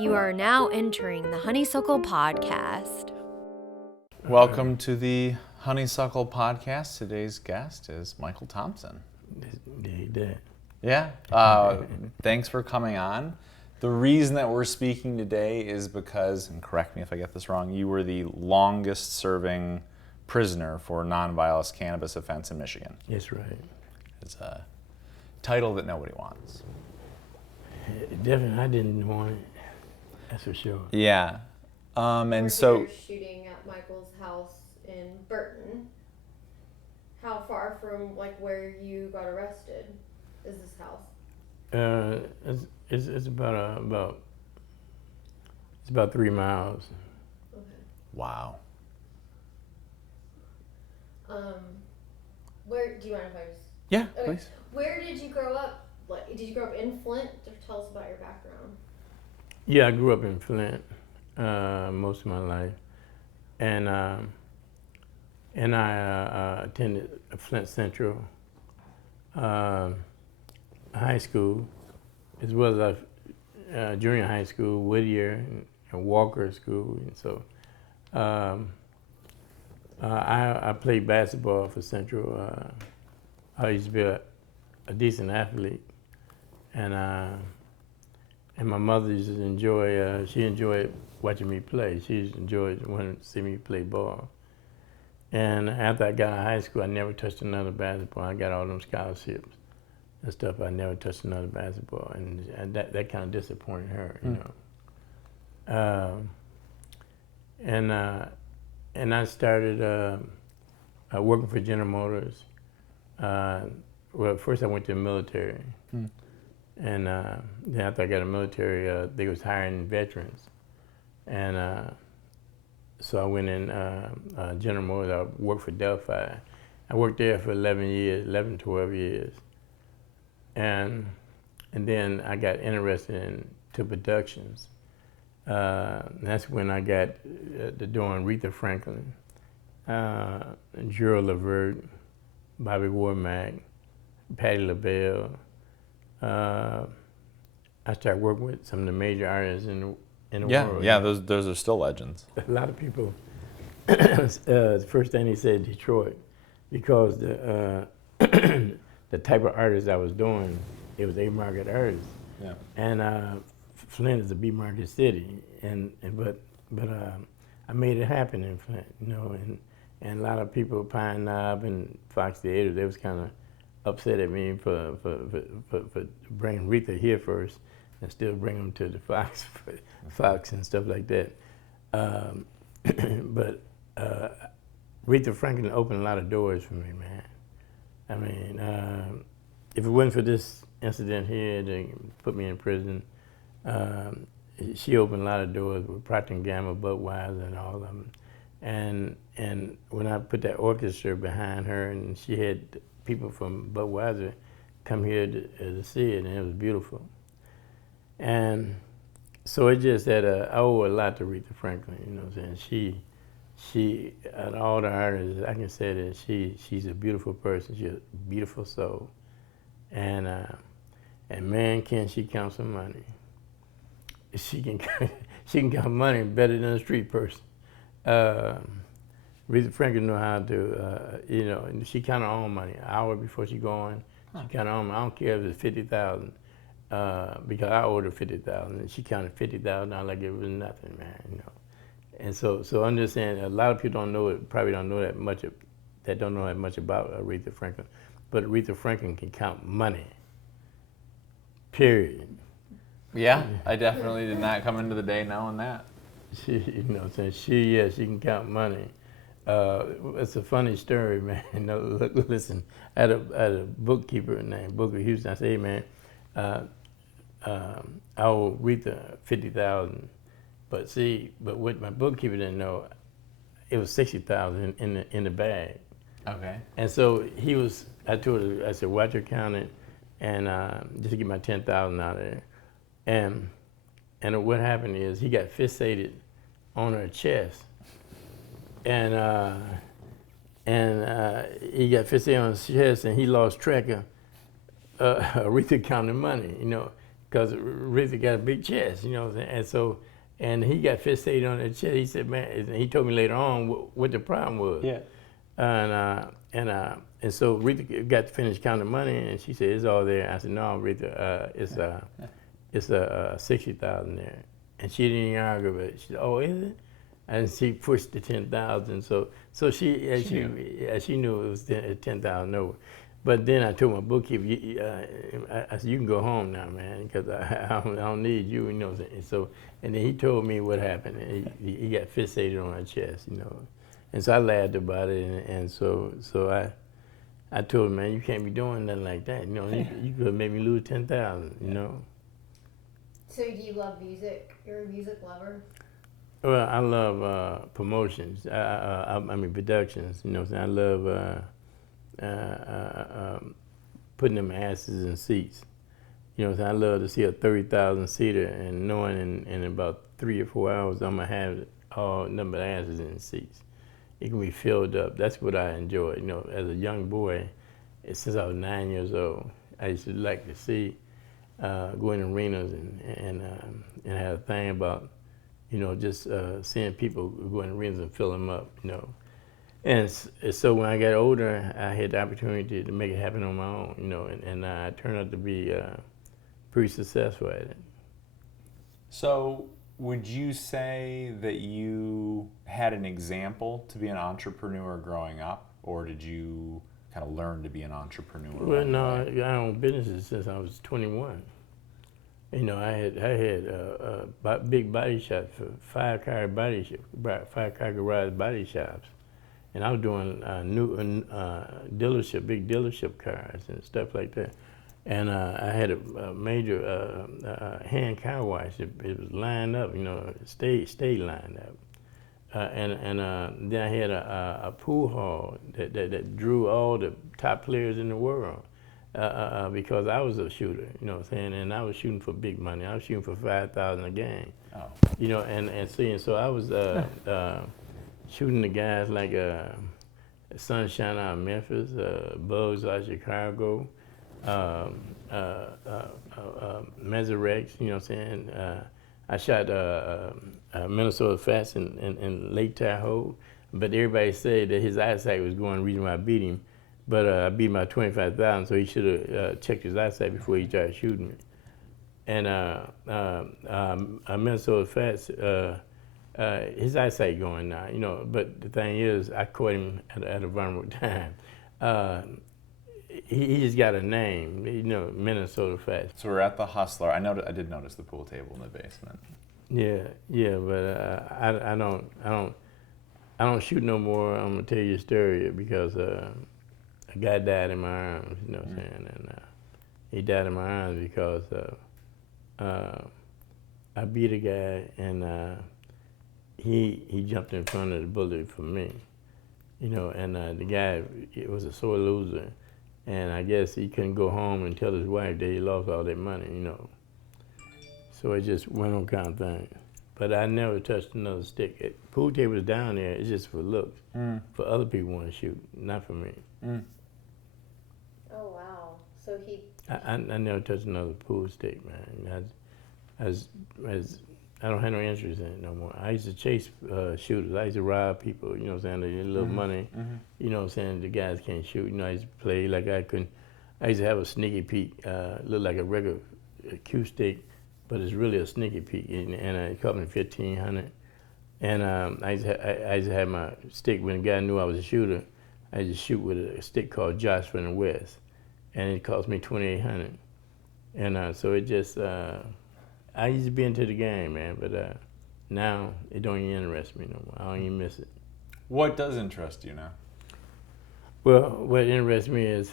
You are now entering the Honeysuckle Podcast. Welcome to the Honeysuckle Podcast. Today's guest is Michael Thompson. Yeah. Thanks for coming on. The reason that we're speaking today is because, and correct me if I get this wrong, you were the longest serving prisoner for non-violent cannabis offense in Michigan. That's right. It's a title that nobody wants. Definitely, I didn't want it. That's for sure. Yeah. And so shooting at Michael's house in Burton. How far from where you got arrested is this house? It's about 3 miles. Okay. wow. Where do you mind if I just? Yeah, Okay. please. Where did you grow up? Did you grow up in Flint? Tell us about your background. Yeah, I grew up in Flint most of my life, and I attended Flint Central High School, as well as junior high school, Whittier and Walker School, and so I played basketball for Central. I used to be a decent athlete, and my mother used to enjoy. She enjoyed watching me play. She enjoyed wanting to see me play ball. And after I got out of high school, I never touched another basketball. I got all them scholarships and stuff. I never touched another basketball, and that kind of disappointed her, you know. And I started working for General Motors. Well, first I went to the military, and then after I got in the military, they was hiring veterans, and so I went in General Motors. I worked for Delphi. I worked there for 12 years, and then I got interested into productions. That's when I got to doing Aretha Franklin, Gerald Levert, Bobby Womack, Patti LaBelle. I started working with some of the major artists in the world. Yeah, those are still legends. A lot of people, the first thing they said Detroit, because the the type of artists I was doing, it was A-market artists. Yeah. And Flint is a B-market city, but I made it happen in Flint, you know, and a lot of people, Pine Knob and Fox Theater, they was kind of upset at me for bringing Aretha here first and still bring them to the Fox and stuff like that. But Aretha Franklin opened a lot of doors for me, man. I mean, if it wasn't for this incident here that put me in prison, she opened a lot of doors with Procter & Gamble, Budweiser, and all of them. And when I put that orchestra behind her, and she had people from Budweiser come here to see it, and it was beautiful. And so it's just that I owe a lot to Aretha Franklin, you know what I'm saying? She, out of all the artists, I can say that she's a beautiful person. She's a beautiful soul. And man, can she count some money. She can count money better than a street person. Aretha Franklin know how to, you know, and she count her own money. An hour before she going, she count her own money. I don't care if it's $50,000, because I owed her $50,000, and she counted $50,000 like it was nothing, man, you know. And so I'm just saying, a lot of people don't know it, probably don't know that much about Aretha Franklin, but Aretha Franklin can count money, period. Yeah, I definitely did not come into the day knowing that. She, you know what I'm saying? She can count money. It's a funny story, man. No, listen, I had a bookkeeper named Booker Houston. I said, hey, man, I owe Aretha $50,000. But what my bookkeeper didn't know, it was $60,000 in the bag. Okay. And so I told her, I said, watch your accountant, and just to get my $10,000 out of there. And what happened is he got fixated on her chest, and he got fixated on his chest, and he lost track of Aretha counting money, you know. because Rizzy got a big chest, you know what I'm saying? And so, and he got fixated on that chest. He said, man, and he told me later on what the problem was. Yeah. And so Rita got to finish counting the money, and she said, it's all there. I said, no, Rita, it's 60,000 there. And she didn't even argue with it. She said, oh, is it? And she pushed the 10,000. So she knew it was 10,000 over. But then I told my bookkeeper, I said, you can go home now, man, because I don't need you, you know. And so, and then he told me what happened. And he got fixated on her chest, you know. And so I laughed about it, and so I told him, man, you can't be doing nothing like that. You know, you could make me lose 10,000, you know. So do you love music? You're a music lover? Well, I love promotions. I mean productions. You know, what I'm saying? I love putting them asses in seats. You know, what I'm saying? I love to see a 30,000 seater and knowing in about 3 or 4 hours I'm gonna have all number of asses in the seats. It can be filled up. That's what I enjoy. You know, as a young boy, since I was 9 years old, I used to like to see go in arenas and have a thing about, you know, just seeing people go in arenas and fill them up, you know. And so when I got older, I had the opportunity to make it happen on my own, you know, and I turned out to be pretty successful at it. So would you say that you had an example to be an entrepreneur growing up, or did you kind of learn to be an entrepreneur? Well, no, I owned businesses since I was 21. You know, I had big body shops, 5-car garage body shops, and I was doing big dealership cars and stuff like that. And I had a major hand car wash. It was lined up, you know, stayed lined up. And then I had a pool hall that drew all the top players in the world. Because I was a shooter, you know what I'm saying, and I was shooting for big money. I was shooting for $5,000 a game, you know, and so I was shooting the guys like Sunshine out of Memphis, Bugs out of Chicago, Mesorex, you know what I'm saying. I shot Minnesota Fats in Lake Tahoe, but everybody said that his eyesight was going the reason why I beat him. But I beat him by 25,000, so he should have checked his eyesight before he tried shooting me. And Minnesota Fats, his eyesight going now, you know. But the thing is, I caught him at a vulnerable time. He just got a name, you know, Minnesota Fats. So we're at the Hustler. I did notice the pool table in the basement. Yeah, but I don't shoot no more. I'm gonna tell you a story because. A guy died in my arms, you know what I'm saying? And he died in my arms because I beat a guy and he jumped in front of the bullet for me, you know, and the guy was a sore loser, and I guess he couldn't go home and tell his wife that he lost all that money, you know. So it just went on kind of thing. But I never touched another stick. Pool table was down there, it's just for looks, for other people want to shoot, not for me. Oh wow! So he. I never touched another pool stick, man. I don't have no interest in it no more. I used to chase shooters. I used to rob people. You know what I'm saying? They get a little money. You know what I'm saying? The guys can't shoot. You know, I used to play like I couldn't. I used to have a sneaky peek, look like a regular Q stick, but it's really a sneaky peek, and it cost me $1,500. And I used to have my stick when the guy knew I was a shooter. I used to shoot with a stick called Josh from the West, and it cost me $2,800. And so it just, I used to be into the game, man, but now it don't even interest me no more. I don't even miss it. What does interest you now? Well, what interests me is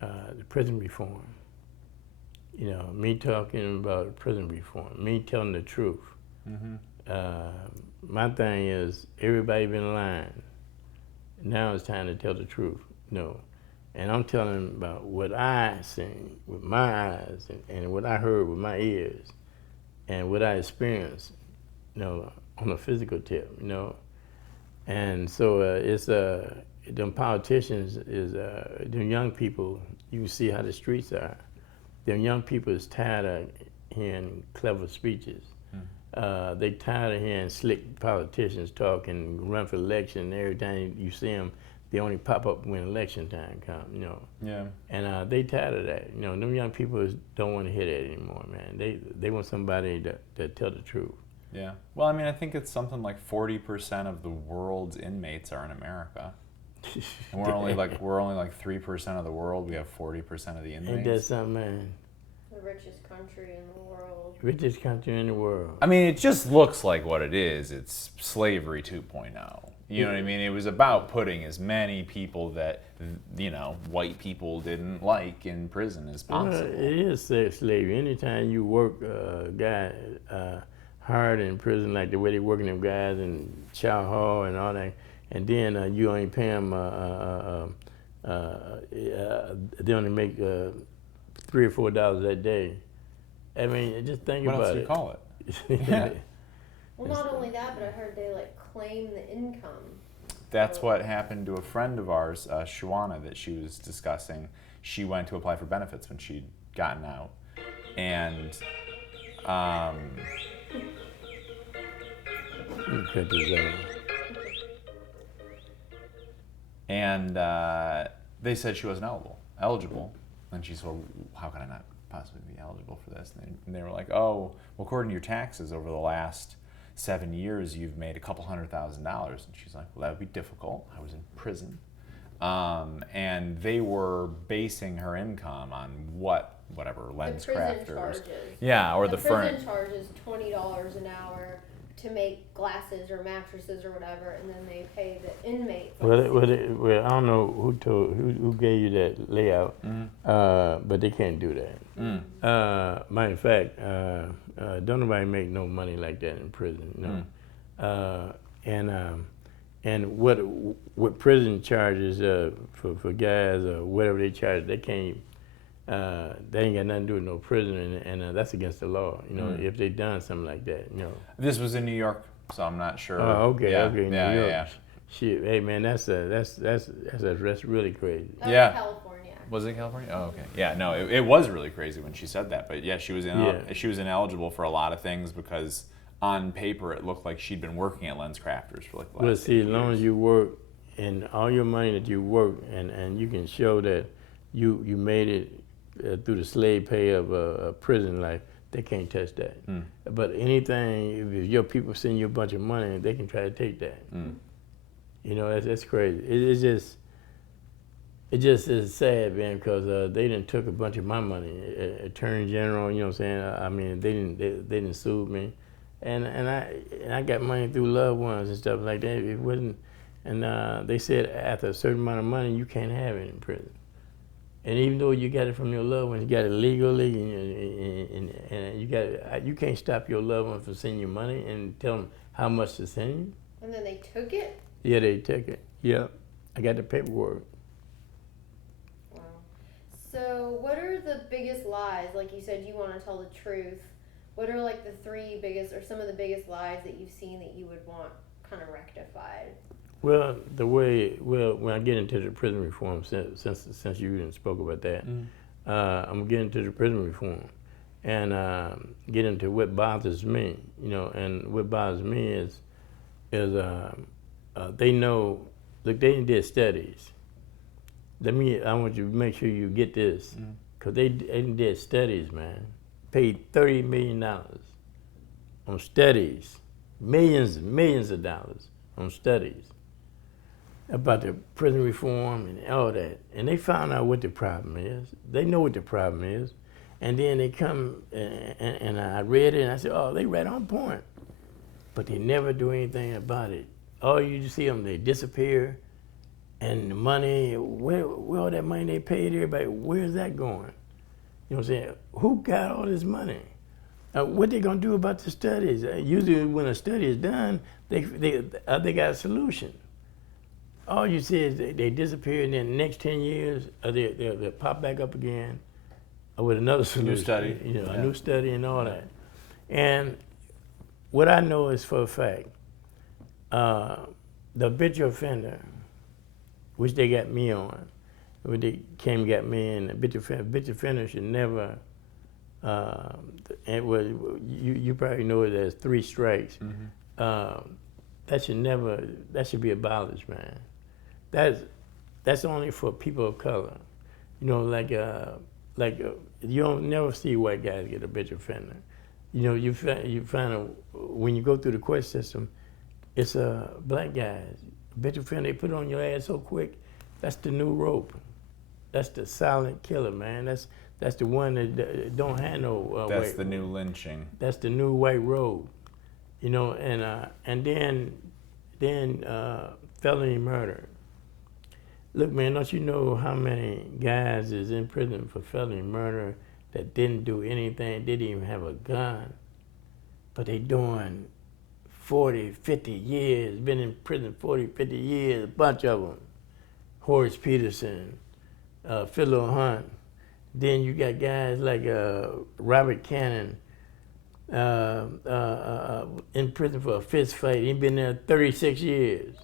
the prison reform. You know, me talking about prison reform, me telling the truth. My thing is, everybody been lying. Now it's time to tell the truth, you know. And I'm telling them about what I seen with my eyes and what I heard with my ears and what I experienced, you know, on a physical tip, you know. And so it's, them politicians is, them young people, you can see how the streets are. the young people is tired of hearing clever speeches. They tired of hearing slick politicians talk and run for election. Every time you see them, they only pop up when election time comes, you know. Yeah. And they tired of that. You know, them young people don't want to hear that anymore, man. They want somebody to tell the truth. Yeah. Well, I mean, I think it's something like 40% of the world's inmates are in America. And we're only like 3% of the world. We have 40% of the inmates. Ain't that something, man? The richest country in the world. Richest country in the world. I mean, it just looks like what it is. It's slavery 2.0. You know what I mean? It was about putting as many people that, you know, white people didn't like in prison as possible. Well, it is slavery. Anytime you work a guy hard in prison, like the way they working them guys in chow hall and all that, and then you only pay them, they only make $3 or $4 a day. I mean, just think about it. What else do you call it? Yeah. Well, not only that, but I heard they like claim the income. That's what happened to a friend of ours, Shawana, that she was discussing. She went to apply for benefits when she'd gotten out. And they said she wasn't eligible. And she said, well, how can I not possibly be eligible for this? And they were like, oh, well, according to your taxes over the last 7 years, you've made a couple $100,000. And she's like, well, that would be difficult. I was in prison. And they were basing her income on whatever, lens crafters. Yeah, or the prison charges $20 an hour to make glasses or mattresses or whatever, and then they pay the inmates. Well, I don't know who gave you that layout, but they can't do that. Matter of fact, don't nobody make no money like that in prison, you know. And what prison charges for guys or whatever they charge, they can't. They ain't got nothing to do with no prison, and that's against the law. You know, if they done something like that, you know. This was in New York, so I'm not sure. Oh, okay, yeah, okay, yeah, New York. Yeah. Shit, hey man, that's really crazy. That was California. Was it California? Oh, okay. Yeah, no, it was really crazy when she said that. But yeah, she was ineligible for a lot of things because on paper it looked like she'd been working at Lens Crafters for like the last 8 Well, see, as years. long as you work and all your money that you work and you can show that you made it through the slave pay of a prison life, they can't touch that. But anything, if your people send you a bunch of money, they can try to take that. You know, that's crazy. It just is sad, man, because they done took a bunch of my money. Attorney General, you know what I'm saying? I mean, they didn't sue me, and I got money through loved ones and stuff like that. It wasn't, and they said after a certain amount of money, you can't have it in prison. And even though you got it from your loved ones, you got it legally, and you can't stop your loved one from sending you money and tell them how much to send you. And then they took it? Yeah, they took it. Yeah, I got the paperwork. Wow. So what are the biggest lies? Like you said, you want to tell the truth. What are like the 3 biggest or some of the biggest lies that you've seen that you would want kind of rectified? Well, when I get into the prison reform, since you even spoke about that, I'm gonna get into the prison reform and get into what bothers me, you know. And what bothers me is they know. Look, they did studies. I want you to make sure you get this, because they did studies, man. Paid $30 million on studies, millions of dollars on studies about the prison reform and all that. And they found out what the problem is. They know what the problem is. And then they come, and I read it, and I said, oh, they right on point. But they never do anything about it. All you see them, they disappear, and the money, where all that money they paid everybody, where's that going? You know what I'm saying? Who got all this money? What they gonna do about the studies? Usually when a study is done, they got a solution. All you see is they disappear, and then the next 10 years, they'll pop back up again with another solution. New study. You know, a new study and all that. And what I know is for a fact, the habitual offender, which they got me on, when they came and got me in, the habitual offender should never and you probably know it as 3 strikes. That should be abolished, man. That's only for people of color. You know, you don't never see white guys get a bitch offender. You know, you find when you go through the court system, it's black guys. Bitch offender, they put it on your ass so quick. That's the new rope. That's the silent killer, man. That's the one that don't have no. That's the new lynching. That's the new white robe. You know, and then felony murder. Look, man, don't you know how many guys is in prison for felony murder that didn't do anything, didn't even have a gun, but they doing 40, 50 years, been in prison 40, 50 years, a bunch of them. Horace Peterson, Philo Hunt. Then you got guys like Robert Cannon in prison for a fist fight. He been there 36 years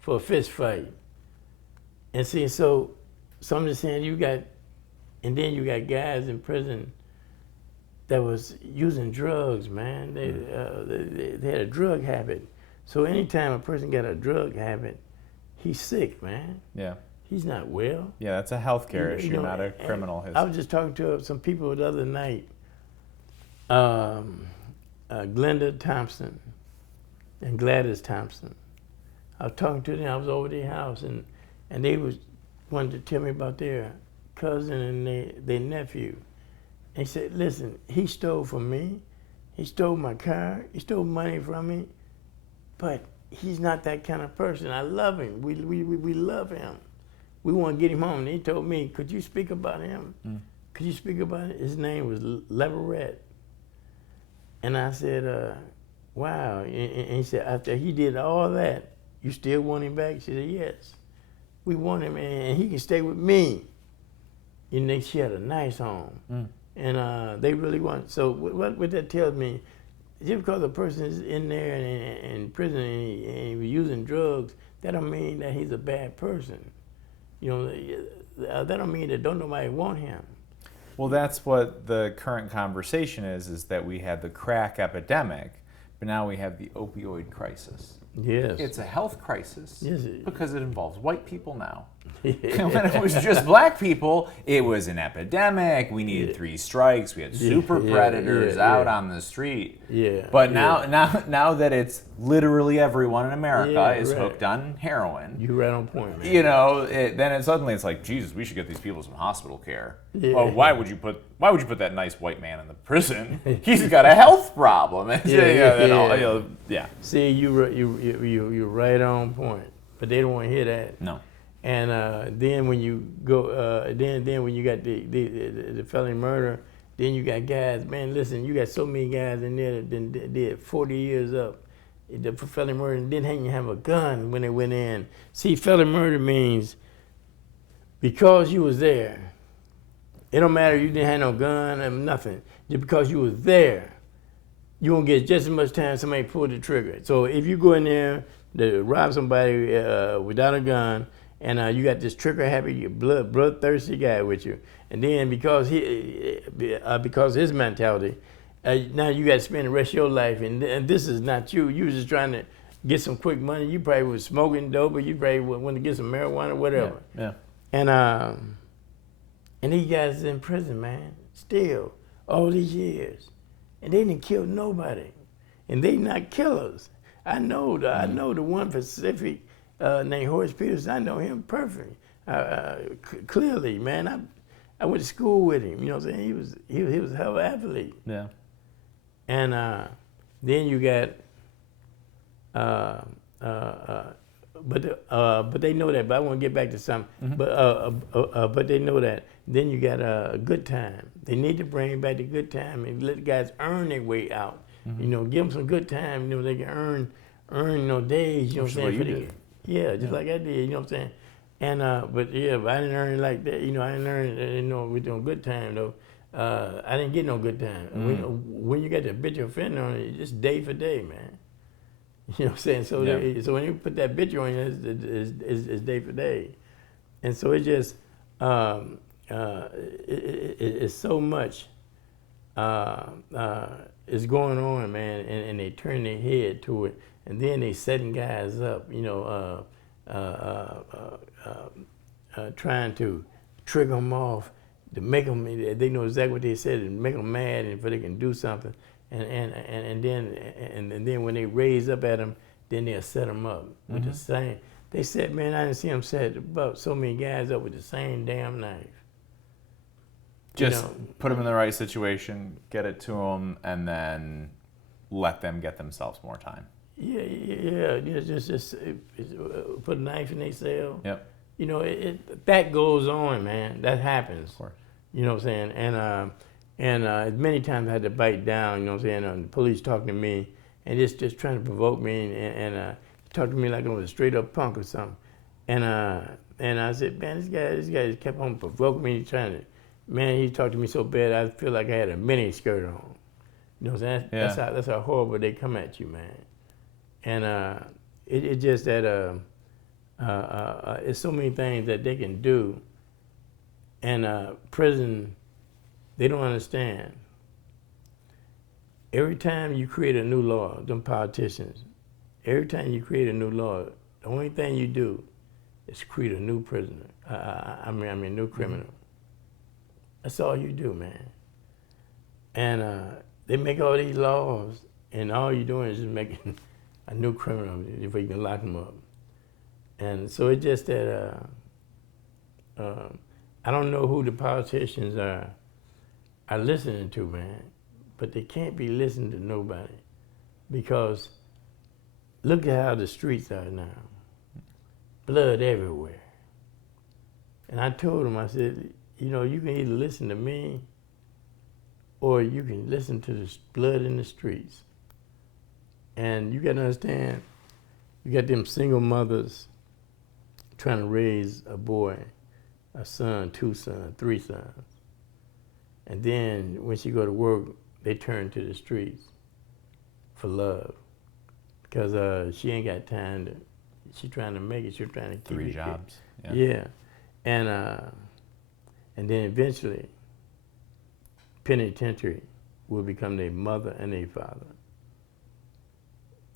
for a fist fight. And see, so I'm just saying you got guys in prison that was using drugs, man. They had a drug habit. So anytime a person got a drug habit, he's sick, man. Yeah. He's not well. Yeah, that's a healthcare issue, not a criminal history. I was just talking to some people the other night, Glenda Thompson and Gladys Thompson. I was talking to them. I was over their house, and they wanted to tell me about their cousin and their nephew. And he said, listen, he stole from me. He stole my car. He stole money from me. But he's not that kind of person. I love him. We love him. We want to get him home. And he told me, could you speak about him? Could you speak about it? His name was Leverett. And I said, wow. And he said, after he did all that, you still want him back? She said, yes. We want him, and he can stay with me. And she had a nice home. And they really want, so what that tells me, just because a person is in there and in prison and he's using drugs, that don't mean that he's a bad person. You know, that don't mean that don't nobody want him. Well, that's what the current conversation is that we had the crack epidemic, but now we have the opioid crisis. Yes. It's a health crisis because it involves white people now. Yeah. When it was just black people, it was an epidemic. We needed 3 strikes. We had super predators out on the street. Yeah. But now that it's literally everyone in America is hooked on heroin. You're right on point, man. You know, then suddenly it's like, Jesus, we should get these people some hospital care. Yeah. Well, why would you put that nice white man in the prison? He's got a health problem. Yeah. See, you're right on point, but they don't want to hear that. No. And then when you go, then when you got the felony murder, then you got guys. Man, listen, you got so many guys in there that did 40 years up for felony murder and didn't even have a gun when they went in. See, felony murder means because you was there. It don't matter you didn't have no gun or nothing. Just because you was there, you won't get just as much time as somebody pulled the trigger. So if you go in there to rob somebody without a gun, and you got this trigger happy, bloodthirsty guy with you, and then because his mentality, now you got to spend the rest of your life, and this is not you. You was just trying to get some quick money. You probably was smoking dope, or you probably want to get some marijuana, or whatever. Yeah. And these guys is in prison, man, still all these years, and they didn't kill nobody, and they not killers. I know the one Pacific. Named Horace Peterson, I know him perfect. Clearly, man, I went to school with him. You know what I'm saying? He was a hell of an athlete. Yeah. And then you got, but they know that. But I want to get back to something. But they know that. Then you got a good time. They need to bring back the good time and let the guys earn their way out. You know, give them some good time. You know, they can earn days. You know what I'm saying? What you did. Yeah, just like I did, you know what I'm saying? And, but I didn't earn it like that. You know, I didn't earn it, with no good time, though. I didn't get no good time. When you got the bitch offender on it, it's just day for day, man. You know what I'm saying? So so when you put that bitch on you, it's day for day. And so it just, it's so much is going on, man, and they turn their head to it, and then they setting guys up, trying to trigger them off, to make them, they know exactly what they said, and make them mad, and so they can do something, and then when they raise up at them, then they'll set them up with the same. They said, man, I didn't see them set about so many guys up with the same damn knife. Just put them in the right situation, get it to them, and then let them get themselves more time. Yeah. Just put a knife in their cell. Yep. That goes on, man. That happens. Of course. You know what I'm saying? And many times I had to bite down. You know what I'm saying? The police talking to me and just trying to provoke me and talk to me like I was a straight up punk or something. And I said, man, this guy just kept on provoking me, trying to. Man, he talked to me so bad, I feel like I had a mini skirt on. You know what I'm saying? Yeah. That's how horrible they come at you, man. And it's just that it's so many things that they can do. And prison, they don't understand. Every time you create a new law, them politicians, every time you create a new law, the only thing you do is create a new prisoner. I mean, new criminal. That's all you do, man. And they make all these laws, and all you're doing is just making a new criminal if you can lock them up. And so it's just that I don't know who the politicians are listening to, man, but they can't be listening to nobody, because look at how the streets are now. Blood everywhere. And I told them, I said, you can either listen to me or you can listen to the blood in the streets. And you got to understand, you got them single mothers trying to raise a boy, a son, 2 sons, 3 sons. And then when she go to work, they turn to the streets for love. Because she ain't got time to, she trying to make it, she's trying to keep 3 jobs. Yeah. And then eventually, penitentiary will become their mother and their father.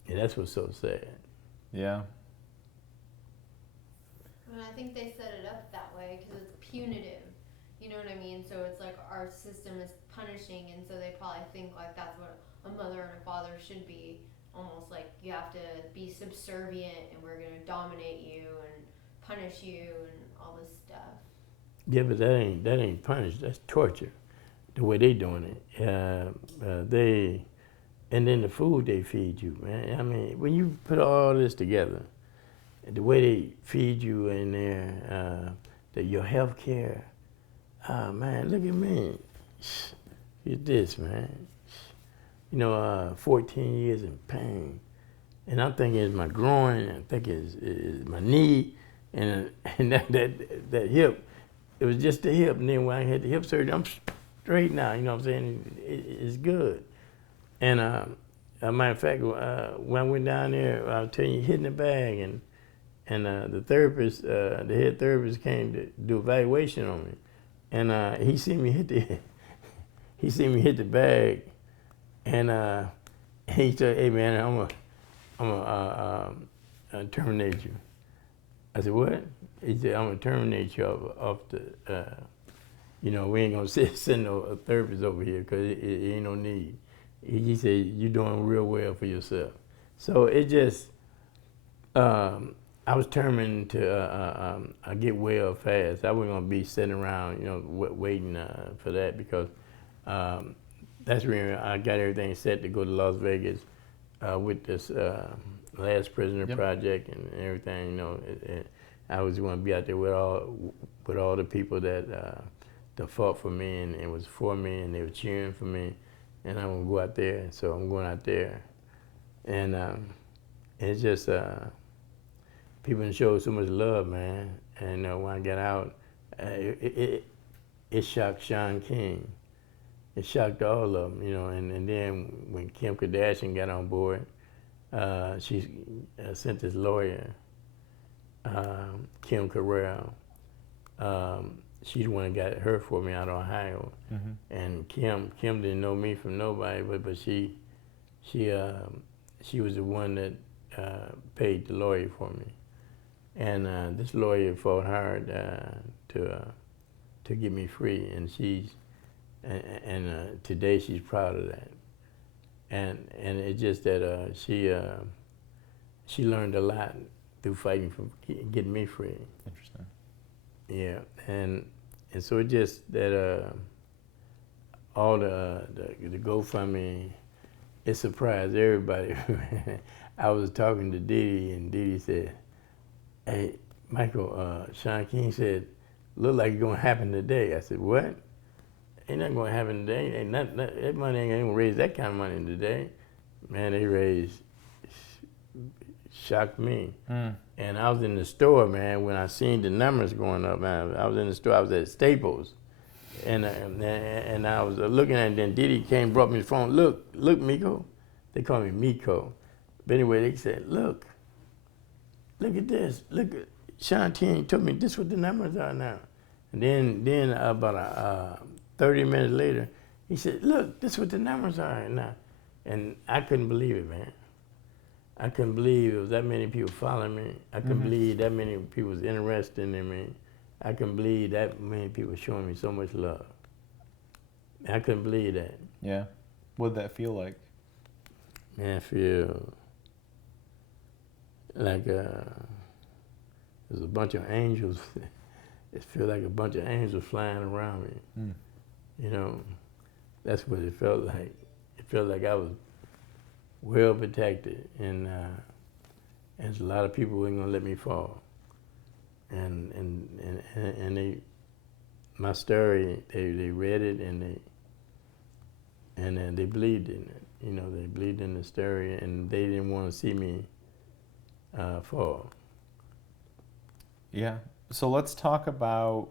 And that's what's so sad. Yeah. And I think they set it up that way because it's punitive. You know what I mean? So it's like our system is punishing, and so they probably think like that's what a mother and a father should be. Almost like you have to be subservient, and we're going to dominate you and punish you and all this stuff. Yeah, but that ain't punish. That's torture. The way they doing it, and then the food they feed you, man. I mean, when you put all this together, the way they feed you in there, your health care, man, look at me. Get this, man. 14 years in pain, and I'm thinking it's my groin, I'm thinking it's my knee, and that hip. It was just the hip, and then when I had the hip surgery, I'm straight now. You know what I'm saying? It's good. And matter of fact, when I went down there, I was telling you, hitting the bag, and the therapist, the head therapist, came to do evaluation on me, and he seen me hit the bag, and he said, "Hey man, I'm gonna terminate you." I said, "What?" He said, "I'm gonna terminate you off the, we ain't gonna send no therapist over here because it ain't no need." He said, "You're doing real well for yourself." So it just, I was determined to get well fast. I wasn't gonna be sitting around, waiting for that, because that's when I got everything set to go to Las Vegas with this Last Prisoner project and everything. I was going to be out there with all the people that fought for me and was for me, and they were cheering for me, and I'm going to go out there. So I'm going out there, and it's just people showed so much love, man. And when I got out, it shocked Sean King. It shocked all of them, and then when Kim Kardashian got on board, she sent this lawyer, Kim Carrell, she's the one that got her for me out of Ohio. And Kim didn't know me from nobody, but she was the one that paid the lawyer for me. And this lawyer fought hard to get me free, and today she's proud of that. And it's just that she learned a lot through fighting for getting me free. Interesting. Yeah, and so it's just that all the GoFundMe, it surprised everybody. I was talking to Didi, and Didi said, "Hey, Michael, Sean King said, look like it's gonna happen today." I said, "What? Ain't nothing gonna happen today. Ain't nothing, that money ain't gonna raise that kind of money today." Man, they raised, shocked me. And I was in the store, man, when I seen the numbers going up, man. I was in the store, I was at Staples. And I was looking at it, then Didi came, brought me the phone. Look, Miko. They call me Miko. But anyway, they said, look at this. Look at, Sean King told me this what the numbers are now. And then about 30 minutes later, he said, look, this what the numbers are now. And I couldn't believe it, man. I couldn't believe it was that many people following me. I couldn't believe that many people was interested in me. I couldn't believe that many people showing me so much love. I couldn't believe that. Yeah. What'd that feel like? Man, I feel like there's a bunch of angels. It feels like a bunch of angels flying around me. You know, that's what it felt like. It felt like I was well protected, and there's a lot of people who ain't gonna let me fall. And they, my story, they read it, and then they believed in it. You know, they believed in the story, and they didn't want to see me fall. Yeah. So let's talk about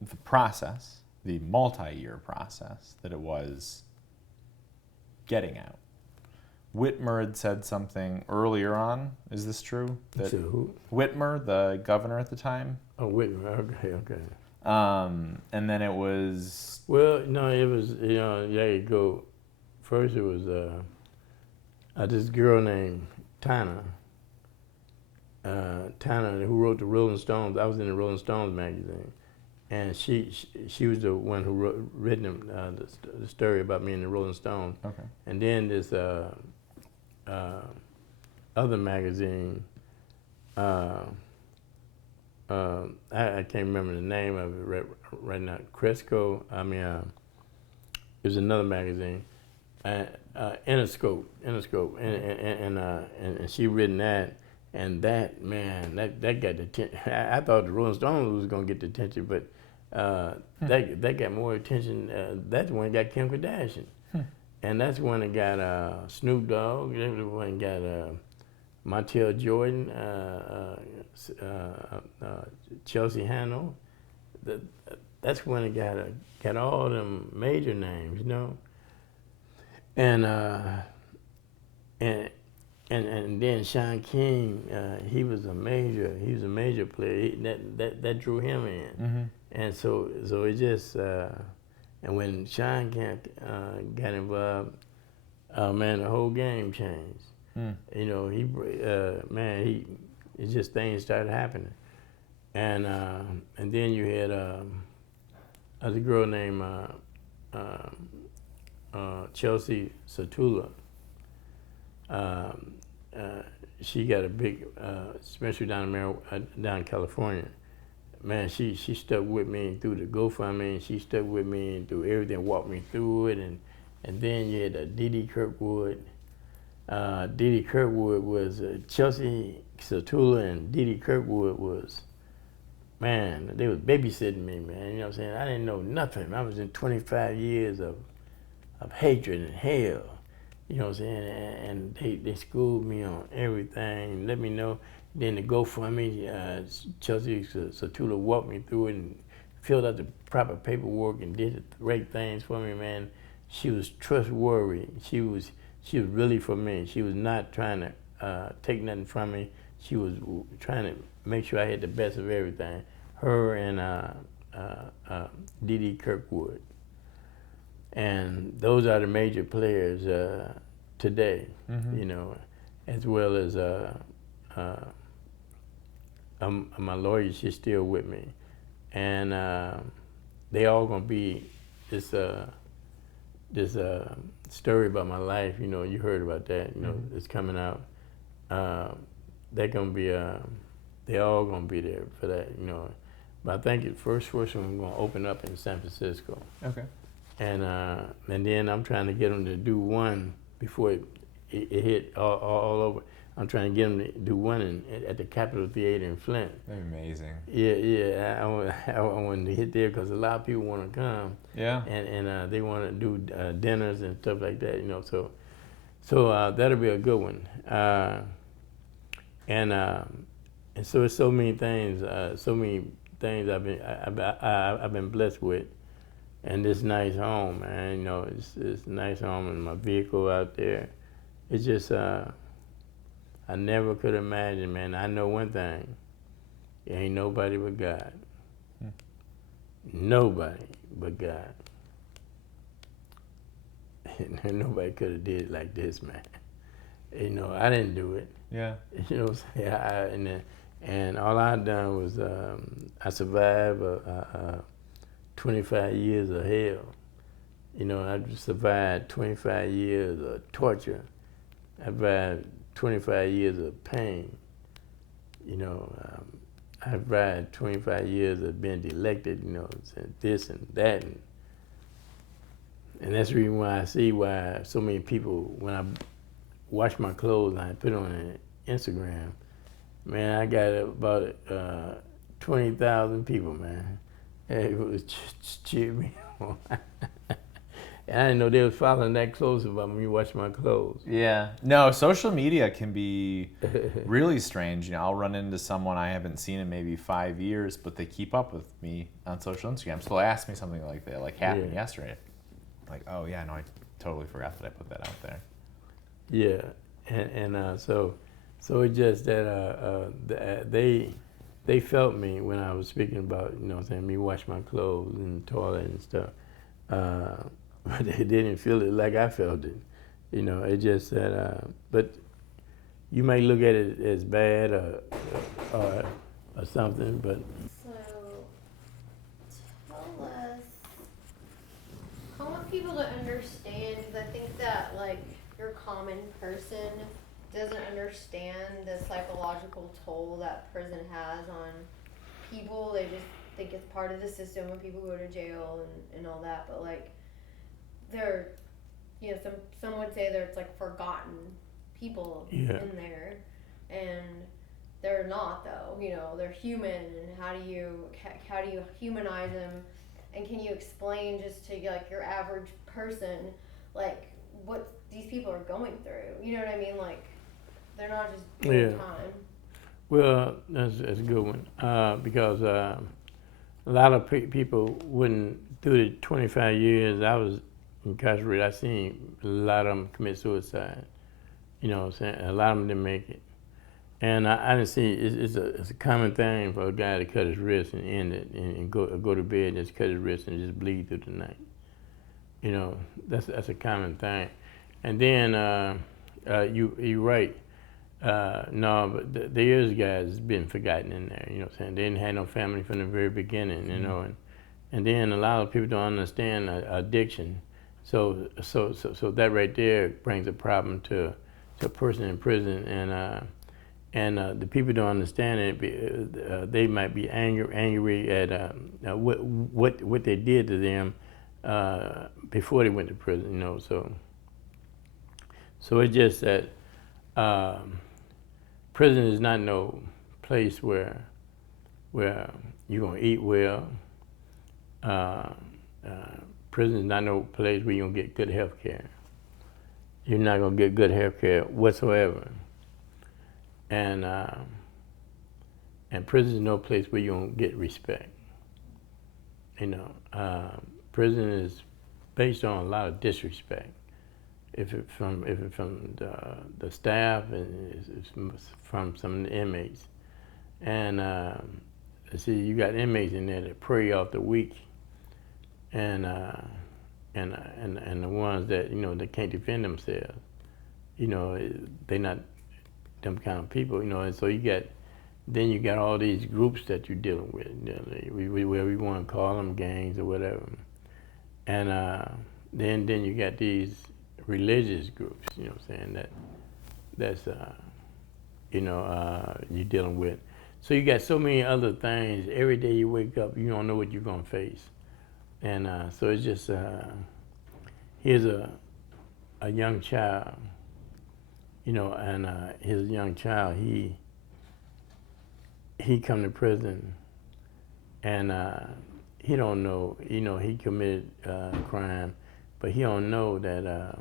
the process, the multi-year process that it was getting out. Whitmer had said something earlier on. Is this true? So who? Whitmer, the governor at the time. Oh, Whitmer. Okay. And then it was. Well, no, it was, you know, there you go. First, it was this girl named Tana. Tana, who wrote the Rolling Stones. I was in the Rolling Stones magazine, and she was the one who written the story about me in the Rolling Stones. Okay. And then this other magazine, I can't remember the name of it right now. Cresco. It was another magazine. Interscope, and she written that, and that, man, that got the attention. I thought the Rolling Stones was gonna get the attention, but that got more attention. That's when it got Kim Kardashian, and that's when it got Snoop Dogg. That's when it got Montel Jordan, Chelsea Handler. That's when it got all them major names, you know. And then Sean King, he was a major player. That drew him in, and so it just and when Sean King got involved, man, the whole game changed. You know, it just things started happening, and then you had a girl named Chelsea Satula. She got a big, especially down in California. Man, she stuck with me through the GoFundMe. She stuck with me through everything, walked me through it, and then you had Didi Kirkwood. Didi Kirkwood was Chelsea Satula, and Didi Kirkwood was, man, they was babysitting me, man. You know what I'm saying? I didn't know nothing. I was in 25 years of hatred and hell. You know what I'm saying? And they schooled me on everything, let me know. Then the GoFundMe, Chelsea Satula walked me through it and filled out the proper paperwork and did the right things for me, man. She was trustworthy. She was really for me. She was not trying to take nothing from me. She was trying to make sure I had the best of everything. Her and D.D. Kirkwood. And those are the major players today, you know, as well as my lawyer, she's still with me. And they all gonna be this story about my life, you know, you heard about that, you know, it's coming out. They're gonna be, they all gonna be there for that, you know. But I think the first one gonna open up in San Francisco. Okay. And then I'm trying to get them to do one before it hit all over. I'm trying to get them to do one at the Capitol Theater in Flint. Amazing. Yeah. I want to hit there because a lot of people want to come. Yeah. And they want to do dinners and stuff like that, you know. So that'll be a good one. And so it's so many things I've been blessed with. And this nice home, man, you know, it's a nice home and my vehicle out there. It's just, I never could imagine, man. I know one thing, it ain't nobody but God. Nobody but God. Nobody could have did it like this, man. You know, I didn't do it. Yeah. You know what I'm saying? And all I done was, I survived 25 years of hell. You know, I survived 25 years of torture. I survived 25 years of pain. You know, I survived 25 years of being elected, you know, this and that. And that's the reason why I see why so many people, when I wash my clothes and I put it on Instagram, man, I got about 20,000 people, man. It was cheer me on. And I didn't know they was following that close about me washing my clothes. Yeah. No, social media can be really strange. You know, I'll run into someone I haven't seen in maybe 5 years, but they keep up with me on social Instagram. So they'll ask me something like that, like happened yesterday. Like, oh yeah, no, I totally forgot that I put that out there. Yeah, and so it's just that they felt me when I was speaking about, you know what I'm saying, me wash my clothes in the toilet and stuff. But they didn't feel it like I felt it. You know, it just that, but you might look at it as bad or something, but. So, tell us, I want people to understand, because I think that, like, your common person doesn't understand the psychological toll that prison has on people. They just think it's part of the system when people go to jail and all that, but, like, they're, you know, some would say there's like forgotten people in there, and they're not, though. You know, they're human, and how do you humanize them, and can you explain just to like your average person like what these people are going through? You know what I mean? Like, they're not just doing time. Well, that's a good one, because a lot of people wouldn't, through the 25 years I was incarcerated, I seen a lot of them commit suicide. You know what I'm saying? A lot of them didn't make it. And I didn't see, it's a common thing for a guy to cut his wrist and end it and go to bed and just cut his wrist and just bleed through the night. You know, that's a common thing. And then you're right. No, but there is guys been forgotten in there. You know what I'm saying? They didn't have no family from the very beginning. You know, and then a lot of people don't understand addiction. So that right there brings a problem to a person in prison, and the people don't understand it. They might be angry at what they did to them before they went to prison. You know, so it's just that prison is not no place where you're gonna eat well. Prison is not no place where you're gonna get good health care. You're not gonna get good health care whatsoever. And prison is no place where you're gonna get respect. You know, prison is based on a lot of disrespect. If it's from the staff and it's from some of the inmates. And see, you got inmates in there that prey off the weak, and the ones that that can't defend themselves. They not them kind of people. And so you got all these groups that you're dealing with. Whatever you want to call them, gangs or whatever. And then you got these religious groups. You know what I'm saying? That's you're dealing with. So you got so many other things. Every day you wake up, you don't know what you're gonna face. And so it's just here's a young child, and his young child, he come to prison, and he don't know, he committed crime, but he don't know that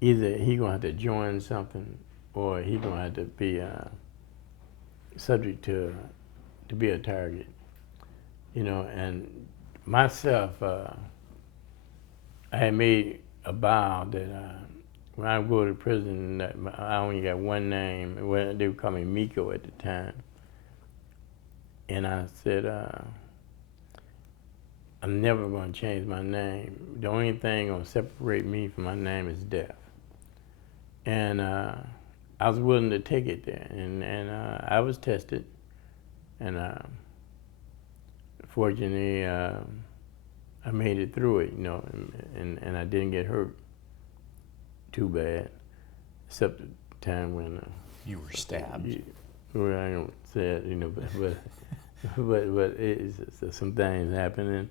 either he gonna have to join something or he gonna have to be subject to be a target, and myself, I had made a vow that when I go to prison, that I only got one name. They would call me Miko at the time. And I said, I'm never going to change my name. The only thing going to separate me from my name is death. And I was willing to take it there. And I was tested. And fortunately, I made it through it, and I didn't get hurt too bad, except the time when You were stabbed. well, I don't say it, but it's some things happened,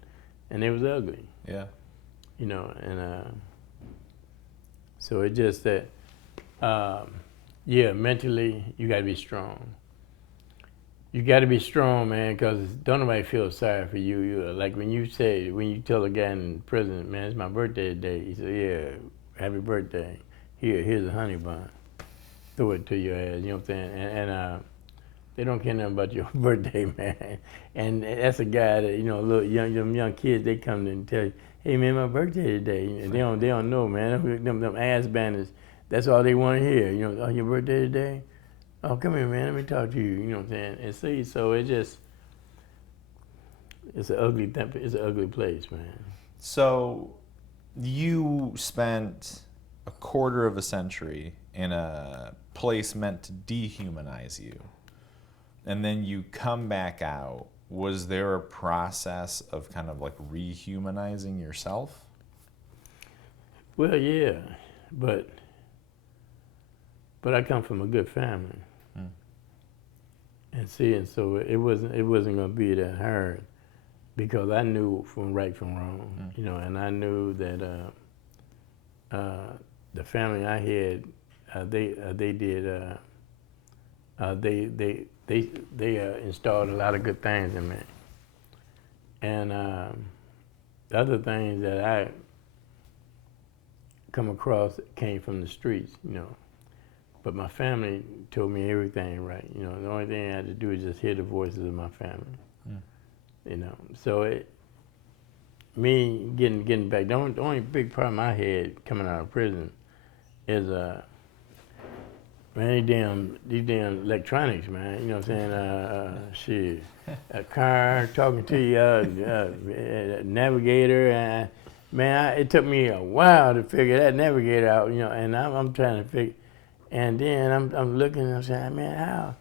and it was ugly, Yeah. and so it just that, mentally you got to be strong. You got to be strong, man, because don't nobody feel sorry for you. Like when you tell a guy in prison, man, it's my birthday today. He said, yeah, happy birthday. Here's a honey bun. Throw it to your ass, you know what I'm saying? And they don't care nothing about your birthday, man. And that's a guy that, them young kids, they come in and tell you, hey, man, my birthday today. And they don't know, man. Them ass bandits, that's all they want to hear. Oh, your birthday today? Oh, come here, man, let me talk to you, you know what I'm saying? And see, so it's an ugly place, man. So you spent a quarter of a century in a place meant to dehumanize you, and then you come back out. Was there a process of kind of like rehumanizing yourself? Well, yeah, but I come from a good family. And so it wasn't gonna be that hard, because I knew from right from wrong, and I knew that the family I had, they installed a lot of good things in me, and the other things that I come across came from the streets, But my family told me everything right. The only thing I had to do is just hear the voices of my family. So me getting back, the only big problem I had coming out of prison is man, these damn electronics, man. You know what I'm saying? Shit, a car talking to you, a navigator. Man, it took me a while to figure that navigator out. And I'm trying to figure. And then I'm looking and I'm saying, man, how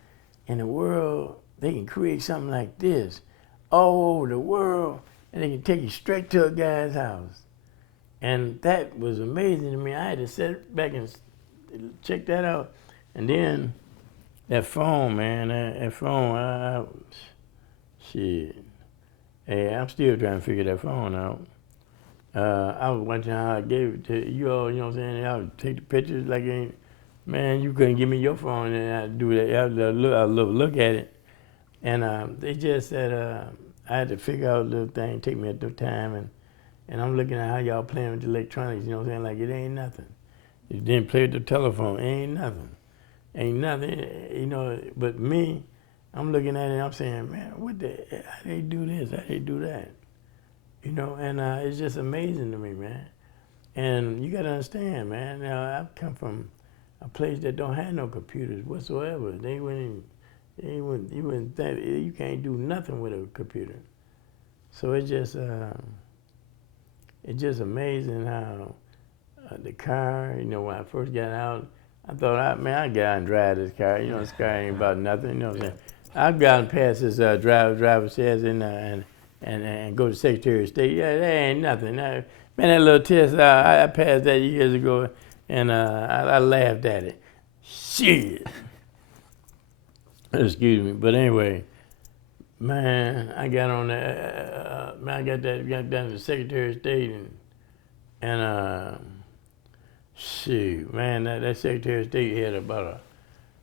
in the world they can create something like this all over the world, and they can take you straight to a guy's house. And that was amazing to me. I had to sit back and check that out. And then that phone, man, that phone, shit. Hey, I'm still trying to figure that phone out. I was watching how I gave it to you all, you know what I'm saying? I would take the pictures like it ain't. Man, you couldn't give me your phone and I'd do that. I'd look at it. And they just said I had to figure out a little thing, take me a little time. And I'm looking at how y'all playing with the electronics, you know what I'm saying? Like it ain't nothing. You didn't play with the telephone, it ain't nothing. Ain't nothing, but me, I'm looking at it and I'm saying, man, how they do this, how they do that? And it's just amazing to me, man. And you gotta understand, man, I've come from a place that don't have no computers whatsoever. They wouldn't You wouldn't think you can't do nothing with a computer. So it's just amazing how the car. You know, when I first got out, I thought, I get out and drive this car. You know, this car ain't about nothing. You know what I'm saying? I've gotten past this driver's test and go to Secretary of State. Yeah, that ain't nothing. Man, that little test, I passed that years ago, and I laughed at it. Shit. Excuse me. But anyway, man, I got on that. I got down to the Secretary of State, and shoot, man, that Secretary of State had about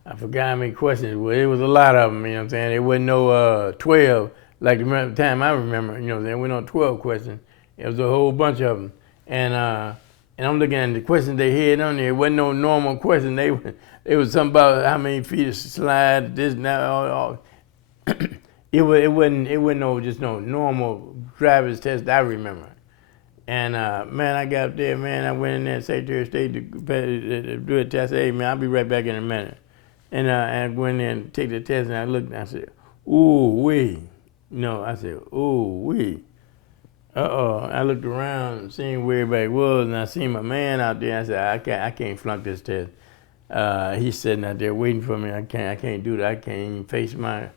I forgot how many questions. Well, it was a lot of them. You know what I'm saying? There wasn't no 12 like the time I remember. You know, there were no 12 questions. It was a whole bunch of them, and I'm looking at the questions they had on there. It wasn't no normal question. It was something about how many feet of slide, this and that. All. It wasn't no just no normal driver's test I remember. And man, I got up there, man. I went in there, Secretary of State to do a test. Hey, man, I'll be right back in a minute. And I went in there and take the test, and I looked and I said, ooh wee. No, I said, ooh wee. I looked around, seeing where everybody was, and I seen my man out there. I said, I can't flunk this test. He's sitting out there waiting for me. I can't do that. I can't even face my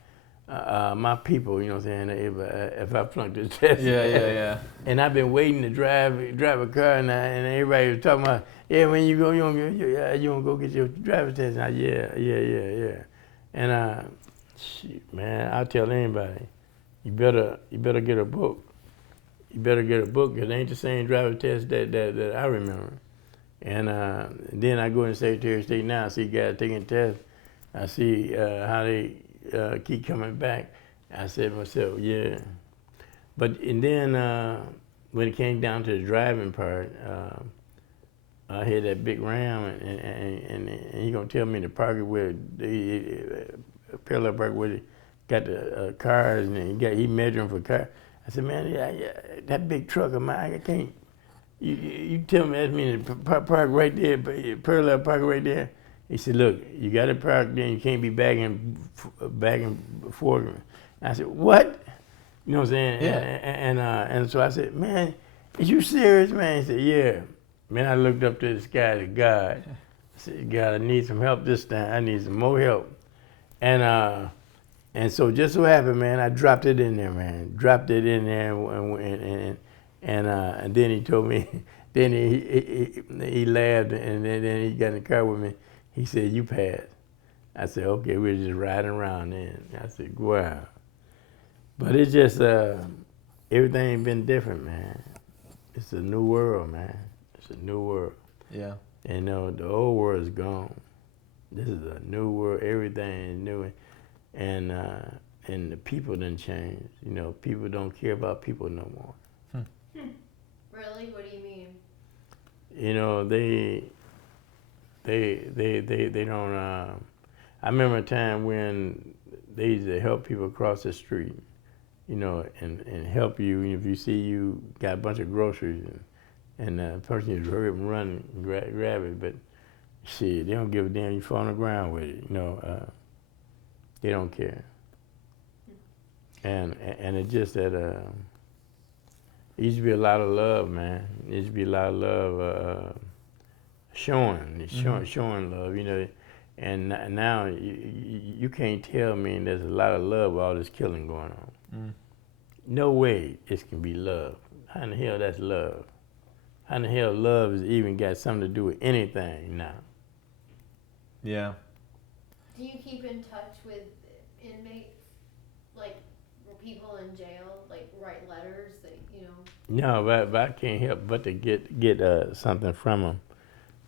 people. You know what I'm saying? If I flunk this test. Yeah. And I've been waiting to drive a car, and everybody was talking about, yeah, when you don't go get your driver's test. And yeah. And shit, man, I'll tell anybody, you better get a book. You better get a book, because it ain't the same driver's test that I remember. And then I go in the Secretary of State now, I see guys taking tests. I see how they keep coming back. I said to myself, yeah. And then when it came down to the driving part, I had that big Ram, and he gonna tell me to park it where parallel park where they got the cars, and he measuring for cars. I said, man, yeah, that big truck of mine, I can't. You tell me that's me to park right there, parallel park right there. He said, look, you got to park there, you can't be back and forth. I said, what? You know what I'm saying? Yeah. And so I said, man, is you serious, man? He said, yeah. Man, I looked up to the sky to God. I said, God, I need some help this time. I need some more help. And so just so happened, man, I dropped it in there, man. Dropped it in there, and then he told me, then he laughed, and then he got in the car with me. He said, you passed. I said, okay, we're just riding around then. I said, wow. But it's just, everything been different, man. It's a new world, man. It's a new world. Yeah. And the old world is gone. This is a new world. Everything is new. And the people done changed. You know, people don't care about people no more. Really? What do you mean? You know, they don't. I remember a time when they used to help people cross the street, you know, and help you if you see you got a bunch of groceries, and the person used to hurry up and run and grab it. But shit, they don't give a damn. You fall on the ground with it, you know. They don't care. And it's just that it used to be a lot of love, man. It used to be a lot of love showing love, you know. And now you can't tell me there's a lot of love with all this killing going on. No way this can be love. How in the hell that's love? How in the hell love has even got something to do with anything now? Yeah. Do you keep in touch with inmates, like people in jail, like write letters that you know? No, but I can't help but to get something from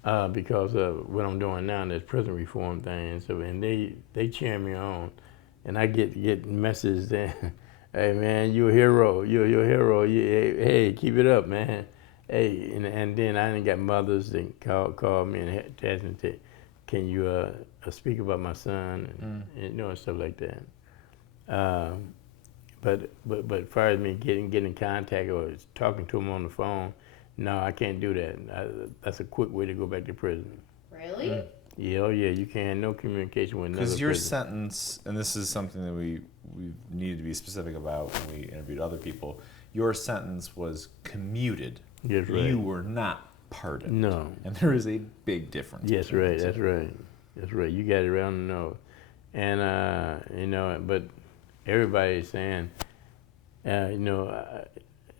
them because of what I'm doing now, this prison reform thing. So and they cheer me on, and I get messages that, hey man, you're a hero, you're a hero. Hey, keep it up, man. Hey, and then I done got mothers that call me and ask me, can you speak about my son and you know, and stuff like that. But as far as me getting in contact or talking to him on the phone, no, I can't do that. That's a quick way to go back to prison. Really? Yeah, oh yeah, you can't have no communication with another Because your prisoner. sentence, and this is something that we needed to be specific about when we interviewed other people, your sentence was commuted. Yes, right. You were not pardoned. No. And there is a big difference. Yes, between right. the That's two. right. That's right. You got it right on the nose. And you know, but everybody's saying, you know,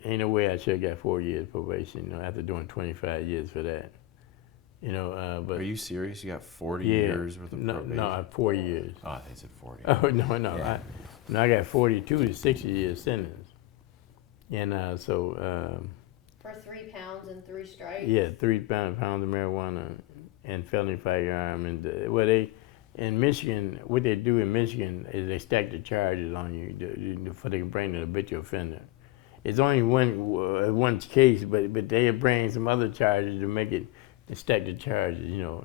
ain't no way I should have got 4 years probation. You know, after doing 25 years for that. You know, but Are you serious? You got 40 yeah, years worth of probation? no, 4 years. Oh, they said 40. Oh no, Yeah. I got 42 to 60 years sentence. And For 3 pounds and 3 strikes. yeah, 3 pounds of marijuana and felony firearm. And in Michigan, what they do in Michigan is they stack the charges on you before they can bring an habitual offender. It's only one case, but they bring some other charges to make it to stack the charges, you know.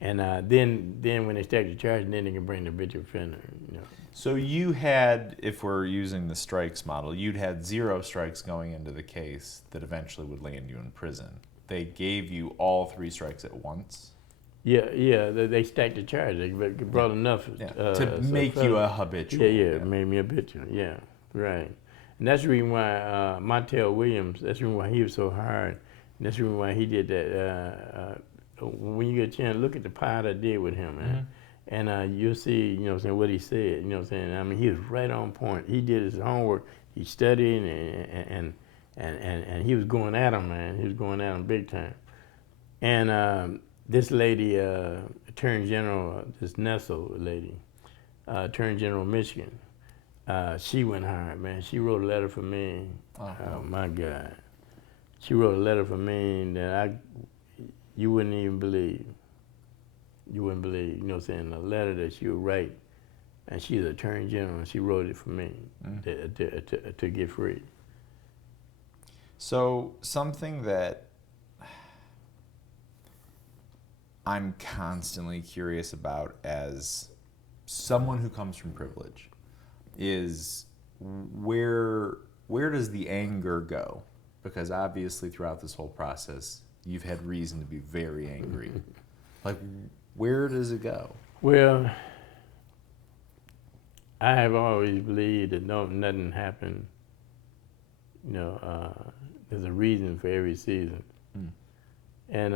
And then when they stack the charges, then they can bring the habitual offender, you know. So you had, if we're using the strikes model, you'd had 0 strikes going into the case that eventually would land you in prison. They gave you all 3 strikes at once? Yeah, they stacked the charges. They brought enough to make you a habitual. Yeah, made me a habitual. Yeah, right. And that's the reason why Montel Williams. That's the reason why he was so hard. And that's the reason why he did that. When you get a chance, look at the pod I did with him, man. Mm-hmm. And you'll see, you know what I'm saying, what he said. You know what I'm saying? I mean, he was right on point. He did his homework. He studied and he was going at him, man. He was going at him big time. And this lady, Attorney General, this Nessel lady, Attorney General of Michigan, she went hard, man. She wrote a letter for me. Oh my God. She wrote a letter for me that you wouldn't even believe. You wouldn't believe, you know what I'm saying, a letter that she would write, and she's the Attorney General, and she wrote it for me to get free. So something that I'm constantly curious about as someone who comes from privilege is where does the anger go? Because obviously throughout this whole process, you've had reason to be very angry. Like, where does it go? Well, I have always believed that nothing happened. You know, there's a reason for every season. And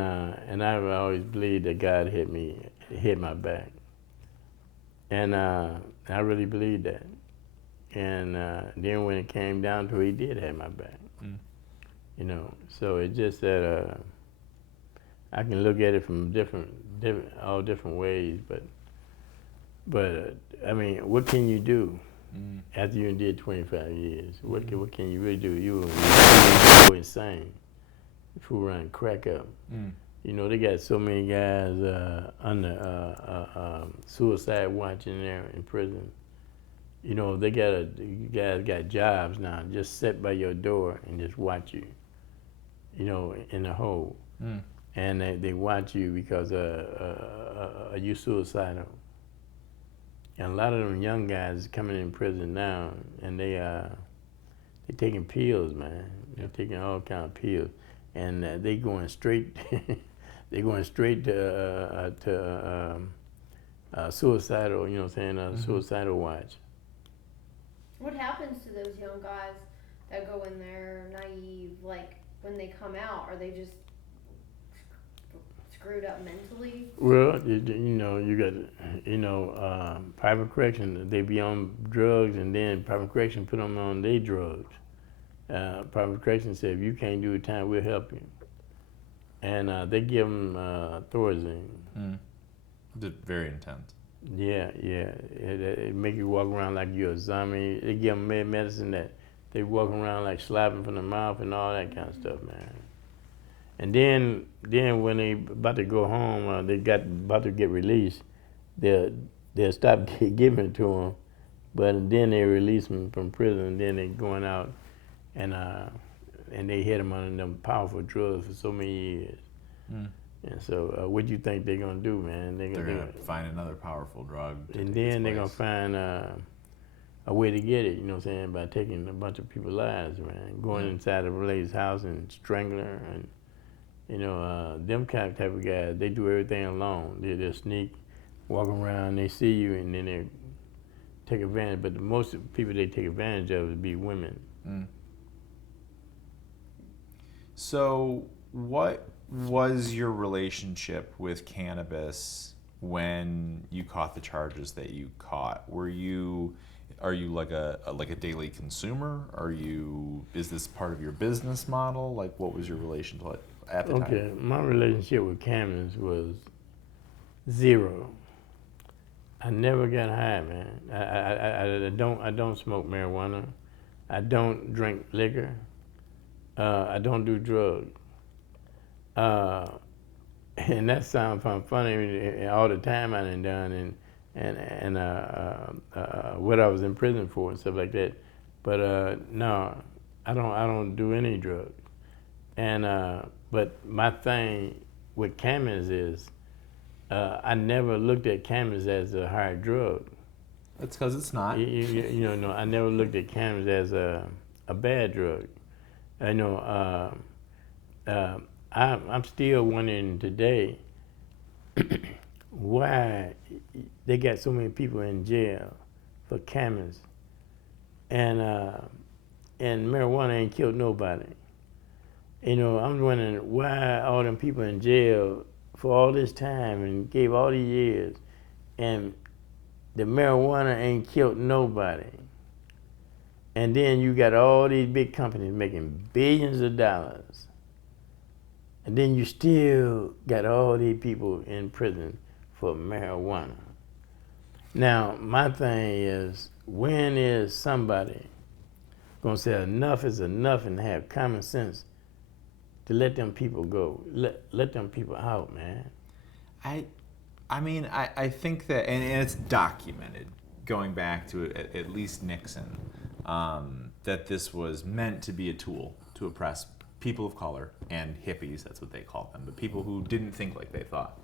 I've always believed that God hit my back. And I really believed that. And then when it came down to it, he did have my back. You know, so it's just that I can look at it from all different ways, but I mean, what can you do after you did 25 years? What can you really do? You go insane. If you run crack up. You know, they got so many guys under suicide watch in there in prison. You know, you guys got jobs now, just sit by your door and just watch you, you know, in the hole. And they watch you because you suicidal. And a lot of them young guys coming in prison now, and they taking pills, man. They're taking all kind of pills, and they going straight. They're going straight to suicidal. You know what I'm saying? Suicidal watch. What happens to those young guys that go in there naive? Like, when they come out, are they just screwed up mentally? Well, you know, you got, private correction, they be on drugs, and then private correction put them on their drugs. Private correction said, if you can't do the time, we'll help you. And they give them Thorazine. Very intense. Yeah. It make you walk around like you're a zombie. They give them medicine that they walk around like slapping from the mouth and all that kind of stuff, man. And then when they about to go home, they about to get released, they'll stop giving it to them, but then they release them from prison, and then they going out, and they hit them on them powerful drugs for so many years. And so, what do you think they're gonna do, man? They're gonna find another powerful drug. And then they're gonna find a way to get it. You know what I'm saying? By taking a bunch of people's lives, man. Going inside of a lady's house and strangling her Them type of guys, they do everything alone. They'll sneak, walk around, they see you, and then they take advantage. But the most people they take advantage of would be women. Mm. So, what was your relationship with cannabis when you caught the charges that you caught? Are you like a daily consumer? Is this part of your business model? Like, what was your relationship at the time? Okay, my relationship with cannabis was zero. I never got high, man. I don't smoke marijuana. I don't drink liquor. I don't do drugs. And that sounds funny. All the time I done and what I was in prison for and stuff like that. But no, I don't do any drugs. And but my thing with cannabis is I never looked at cannabis as a hard drug. That's because it's not. No, I never looked at cannabis as a bad drug. I'm still wondering today why they got so many people in jail for cannabis, and marijuana ain't killed nobody. I'm wondering why all them people in jail for all this time and gave all these years, and the marijuana ain't killed nobody. And then you got all these big companies making billions of dollars. And then you still got all these people in prison for marijuana. Now, my thing is, when is somebody gonna say enough is enough and have common sense to let them people go? Let them people out, man. I think that, and it's documented, going back to at least Nixon, that this was meant to be a tool to oppress people of color and hippies, that's what they called them, but people who didn't think like they thought,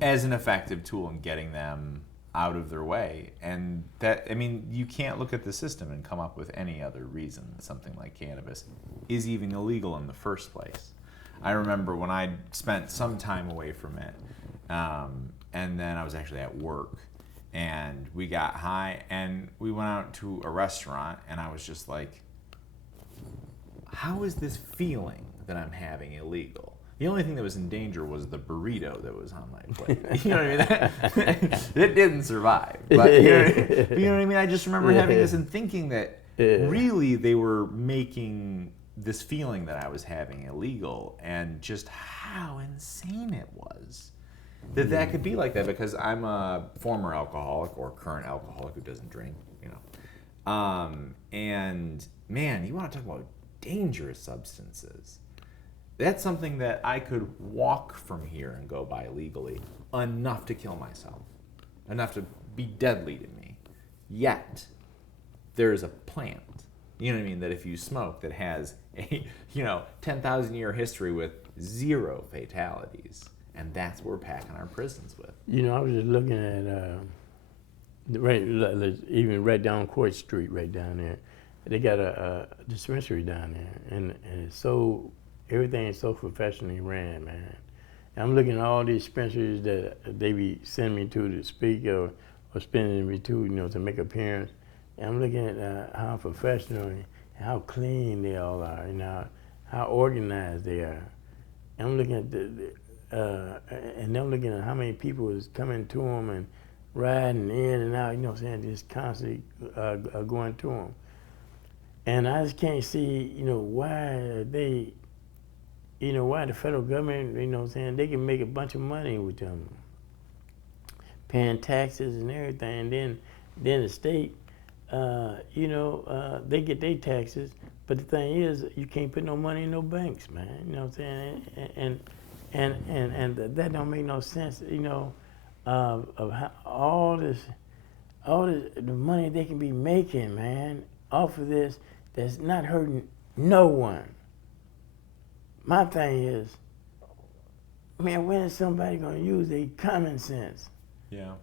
as an effective tool in getting them out of their way. And you can't look at the system and come up with any other reason that something like cannabis is even illegal in the first place. I remember when I spent some time away from it, and then I was actually at work, and we got high, and we went out to a restaurant, and I was just like, how is this feeling that I'm having illegal? The only thing that was in danger was the burrito that was on my plate. You know what I mean? It didn't survive. But you know what I mean? I just remember having this and thinking that really they were making this feeling that I was having illegal, and just how insane it was that could be like that, because I'm a former alcoholic or current alcoholic who doesn't drink, and man, you want to talk about dangerous substances. That's something that I could walk from here and go buy legally, enough to kill myself, enough to be deadly to me. Yet, there's a plant, that if you smoke, that has a 10,000 year history with 0 fatalities, and that's what we're packing our prisons with. I was just looking at even right down Court Street, right down there. They got a dispensary down there, and it's so, everything is so professionally ran, man. And I'm looking at all these dispensaries that they be sending me to speak or spending me to, to make appearance. And I'm looking at how professional and how clean they all are, how organized they are. And I'm looking at and I'm looking at how many people is coming to them and riding in and out, just constantly going to them. And I just can't see, why they, why the federal government, they can make a bunch of money with them, paying taxes and everything. And then the state, they get their taxes. But the thing is, you can't put no money in no banks, man. You know what I'm saying? And that don't make no sense, of how all this, the money they can be making, man, off of this, that's not hurting no one. My thing is, man, when is somebody gonna use their common sense? Yeah.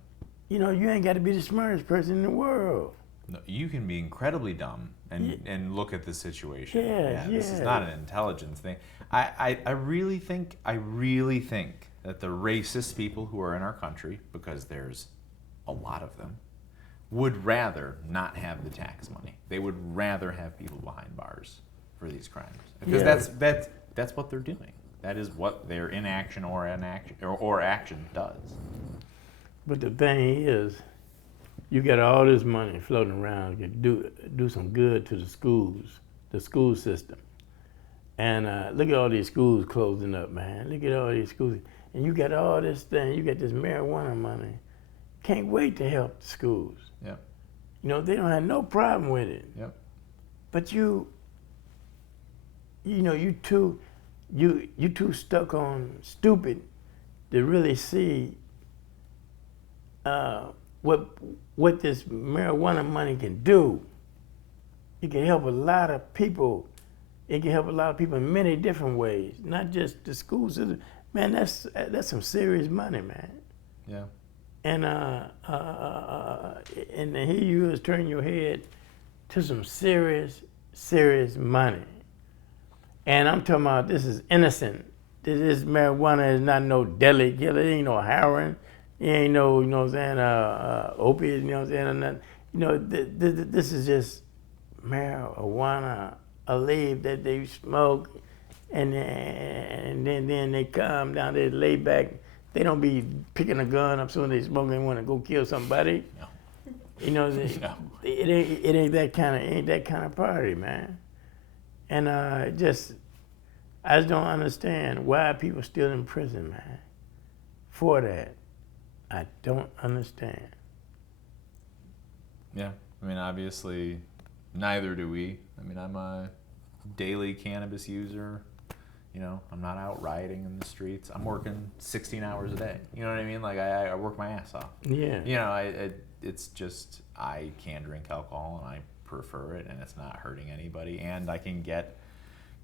You ain't got to be the smartest person in the world. No, you can be incredibly dumb and look at the situation. Yeah. This is not an intelligence thing. I really think that the racist people who are in our country, because there's a lot of them, would rather not have the tax money. They would rather have people behind bars for these crimes, because that's what they're doing. That is what their inaction or action does. But the thing is, you got all this money floating around to do some good to the schools, the school system. And look at all these schools closing up, man. Look at all these schools. And you got all this thing, you got this marijuana money. Can't wait to help the schools. Yep. You know, they don't have no problem with it. Yep. But you too stuck on stupid to really see what this marijuana money can do. It can help a lot of people. It can help a lot of people in many different ways, not just the school system. Man, that's some serious money, man. Yeah. And here you is turning your head to some serious money. And I'm talking about this is innocent. This marijuana is not no deadly killer. It ain't no heroin. It ain't no, you know what I'm saying, opiates, you know what I'm saying? You know, this is just marijuana, a leaf that they smoke, and then they come down, they lay back. They don't be picking a gun up soon as they smoke and want to go kill somebody. No. You know, No. it ain't that kind of party, man. And I just don't understand why people still in prison, man. For that, I don't understand. Yeah. I mean, obviously, neither do we. I mean, I'm a daily cannabis user. You know, I'm not out rioting in the streets. I'm working 16 hours a day. You know what I mean? Like, I work my ass off. Yeah. You know, it's just, I can drink alcohol and I prefer it, and it's not hurting anybody, and I can get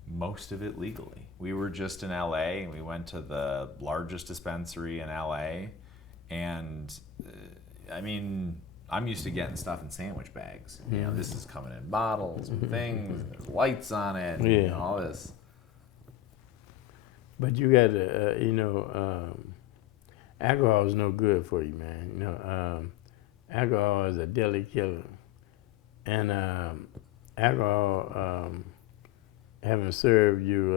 most of it legally. We were just in LA, and we went to the largest dispensary in LA, and I mean, I'm used to getting stuff in sandwich bags. You know, this is coming in bottles and things, and there's lights on it, and you know, all this. But you got to, alcohol is no good for you, man. You know, alcohol is a deadly killer, and alcohol, having served you,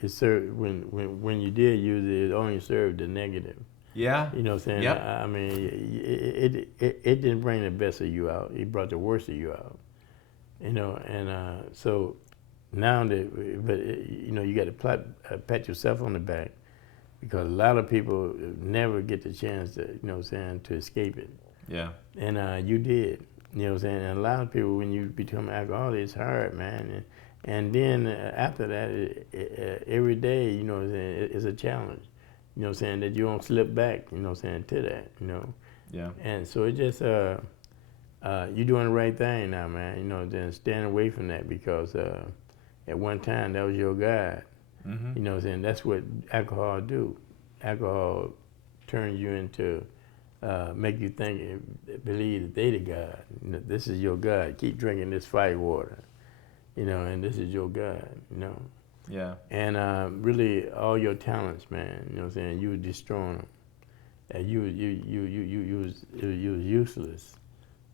it served when you did use it, it only served the negative. Yeah. You know what I'm saying? Yep. I mean, it didn't bring the best of you out. It brought the worst of you out. You know, and so now that, but you know, you got to pat yourself on the back, because a lot of people never get the chance to, you know what I'm saying, to escape it. Yeah. And you did. You know what I'm saying? And a lot of people, when you become an alcoholic, it's hard, man. And then after that, every day, you know what I'm saying, it's a challenge. You know what I'm saying, that you don't slip back, you know what I'm saying, to that, you know. Yeah. And so it just, you're doing the right thing now, man. You know, then stand away from that, because at one time that was your God. Mm-hmm. You know what I'm saying? That's what alcohol do. Alcohol turns you into, make you think, believe that they the God. You know, this is your God. Keep drinking this fight water. You know, and this is your God, you know. Yeah. And really, all your talents, man, you know what I'm saying, you were destroying them. And you was useless,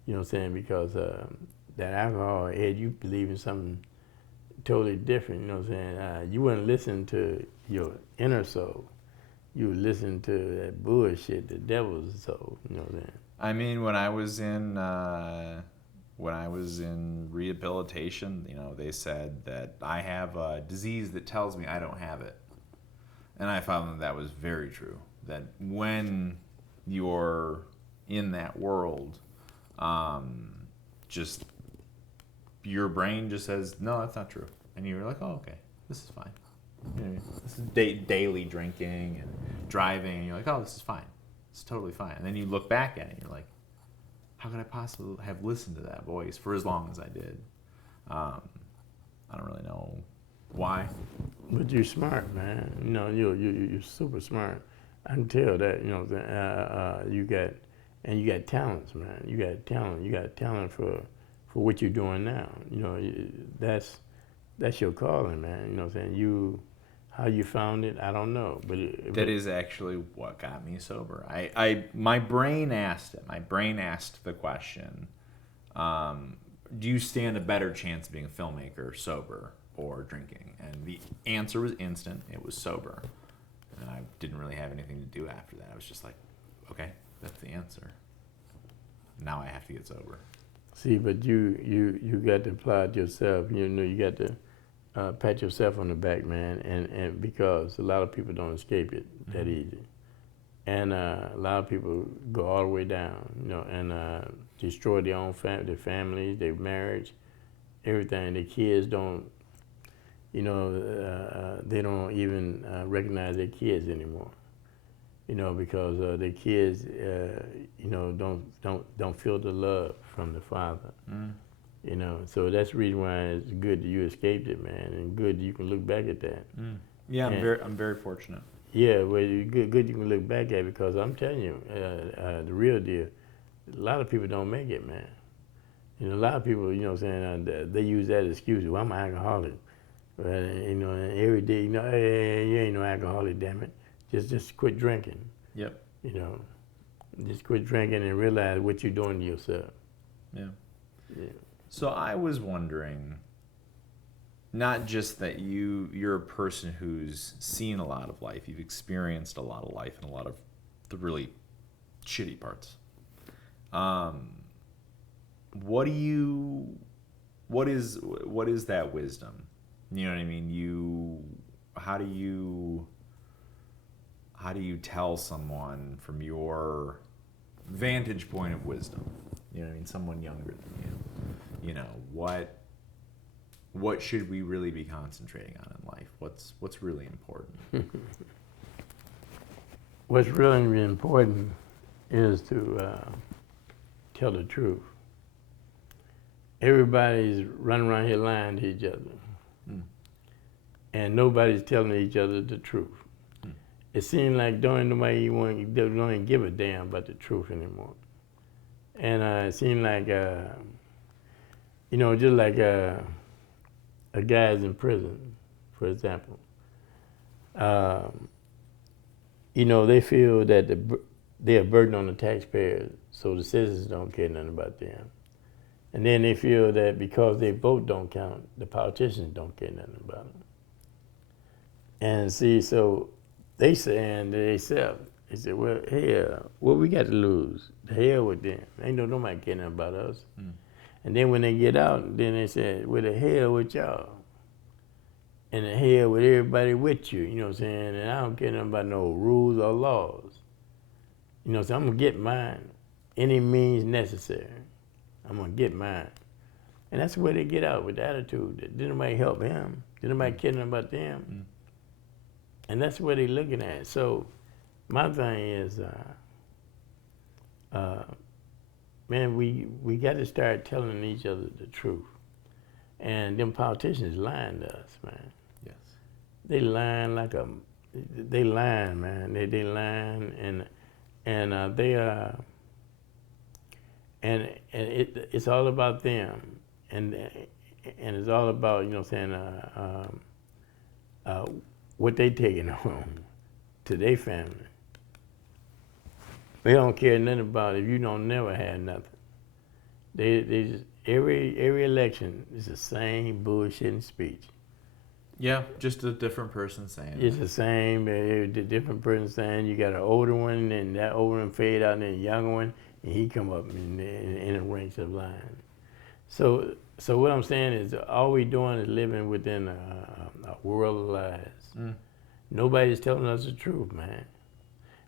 you know what I'm saying, because that alcohol had you believing something totally different, you know what I'm saying. You wouldn't listen to your inner soul. You would listen to that bullshit, the devil's soul, you know what I'm saying. I mean, when I was in rehabilitation, you know, they said that I have a disease that tells me I don't have it. And I found that was very true. That when you're in that world, just your brain just says, no, that's not true. And you're like, oh, okay, this is fine. You know, this is daily drinking and driving, and you're like, oh, this is fine. It's totally fine. And then you look back at it and you're like, how could I possibly have listened to that voice for as long as I did? I don't really know why. But you're smart, man. You know, you're super smart. I can tell that. You know, you got talents, man. You got talent. You got talent for what you're doing now. You know, that's that's your calling, man. You know what I'm saying? How you found it, I don't know. But that is actually what got me sober. My brain asked it. My brain asked the question, do you stand a better chance of being a filmmaker sober or drinking? And the answer was instant. It was sober. And I didn't really have anything to do after that. I was just like, okay, that's the answer. Now I have to get sober. See, but you got to applaud yourself. You know, you got to pat yourself on the back, man, and because a lot of people don't escape it that easy. And a lot of people go all the way down, you know, and destroy their own their families, their marriage, everything. Their kids don't, you know, they don't even recognize their kids anymore, you know, because their kids, you know, don't feel the love from the father, you know. So that's the reason why it's good that you escaped it, man, and good you can look back at that. Yeah, I'm very fortunate. Yeah, well, good you can look back at it, because I'm telling you, the real deal, a lot of people don't make it, man. You know, a lot of people, you know what I'm saying, they use that excuse, well, I'm an alcoholic. You know, and every day, you know, hey, you ain't no alcoholic, damn it. Just quit drinking. Yep. You know, just quit drinking and realize what you're doing to yourself. Yeah. Yeah. So I was wondering, not just that you're a person who's seen a lot of life, you've experienced a lot of life and a lot of the really shitty parts. What is that wisdom? You know what I mean? How do you tell someone from your vantage point of wisdom? You know what I mean? Someone younger than you. You know, what should we really be concentrating on in life? What's really important? What's really important is to tell the truth. Everybody's running around here lying to each other. And nobody's telling each other the truth. It seems like don't even give a damn about the truth anymore. And it seems like, you know, just like a guy's in prison, for example. You know, they feel that they're a burden on the taxpayers, so the citizens don't care nothing about them. And then they feel that because their vote don't count, the politicians don't care nothing about them. And see, so they saying to themselves, they said, well, hell, what we got to lose? The hell with them. Ain't nobody caring about us. And then when they get out, then they said, well, the hell with y'all. And the hell with everybody with you, you know what I'm saying? And I don't care nothing about no rules or laws. You know, so I'm going to get mine, any means necessary. I'm going to get mine. And that's where they get out with the attitude that didn't nobody help him, didn't nobody care nothing about them. And that's what they're looking at. So my thing is, man, we got to start telling each other the truth. And them politicians lying to us, man. Yes. They lying they lying, man. They lying, and they are, and it's all about them, and it's all about, you know what I'm saying, what they taking home to their family. They don't care nothing about if you don't never have nothing. They just every election is the same bullshitting speech. Yeah, just a different person saying It's the same, the different person saying. You got an older one, and that older one fade out, and then a younger one, and he come up in the ranks of line. So what I'm saying is, all we doing is living within a world of lies. Nobody's telling us the truth, man.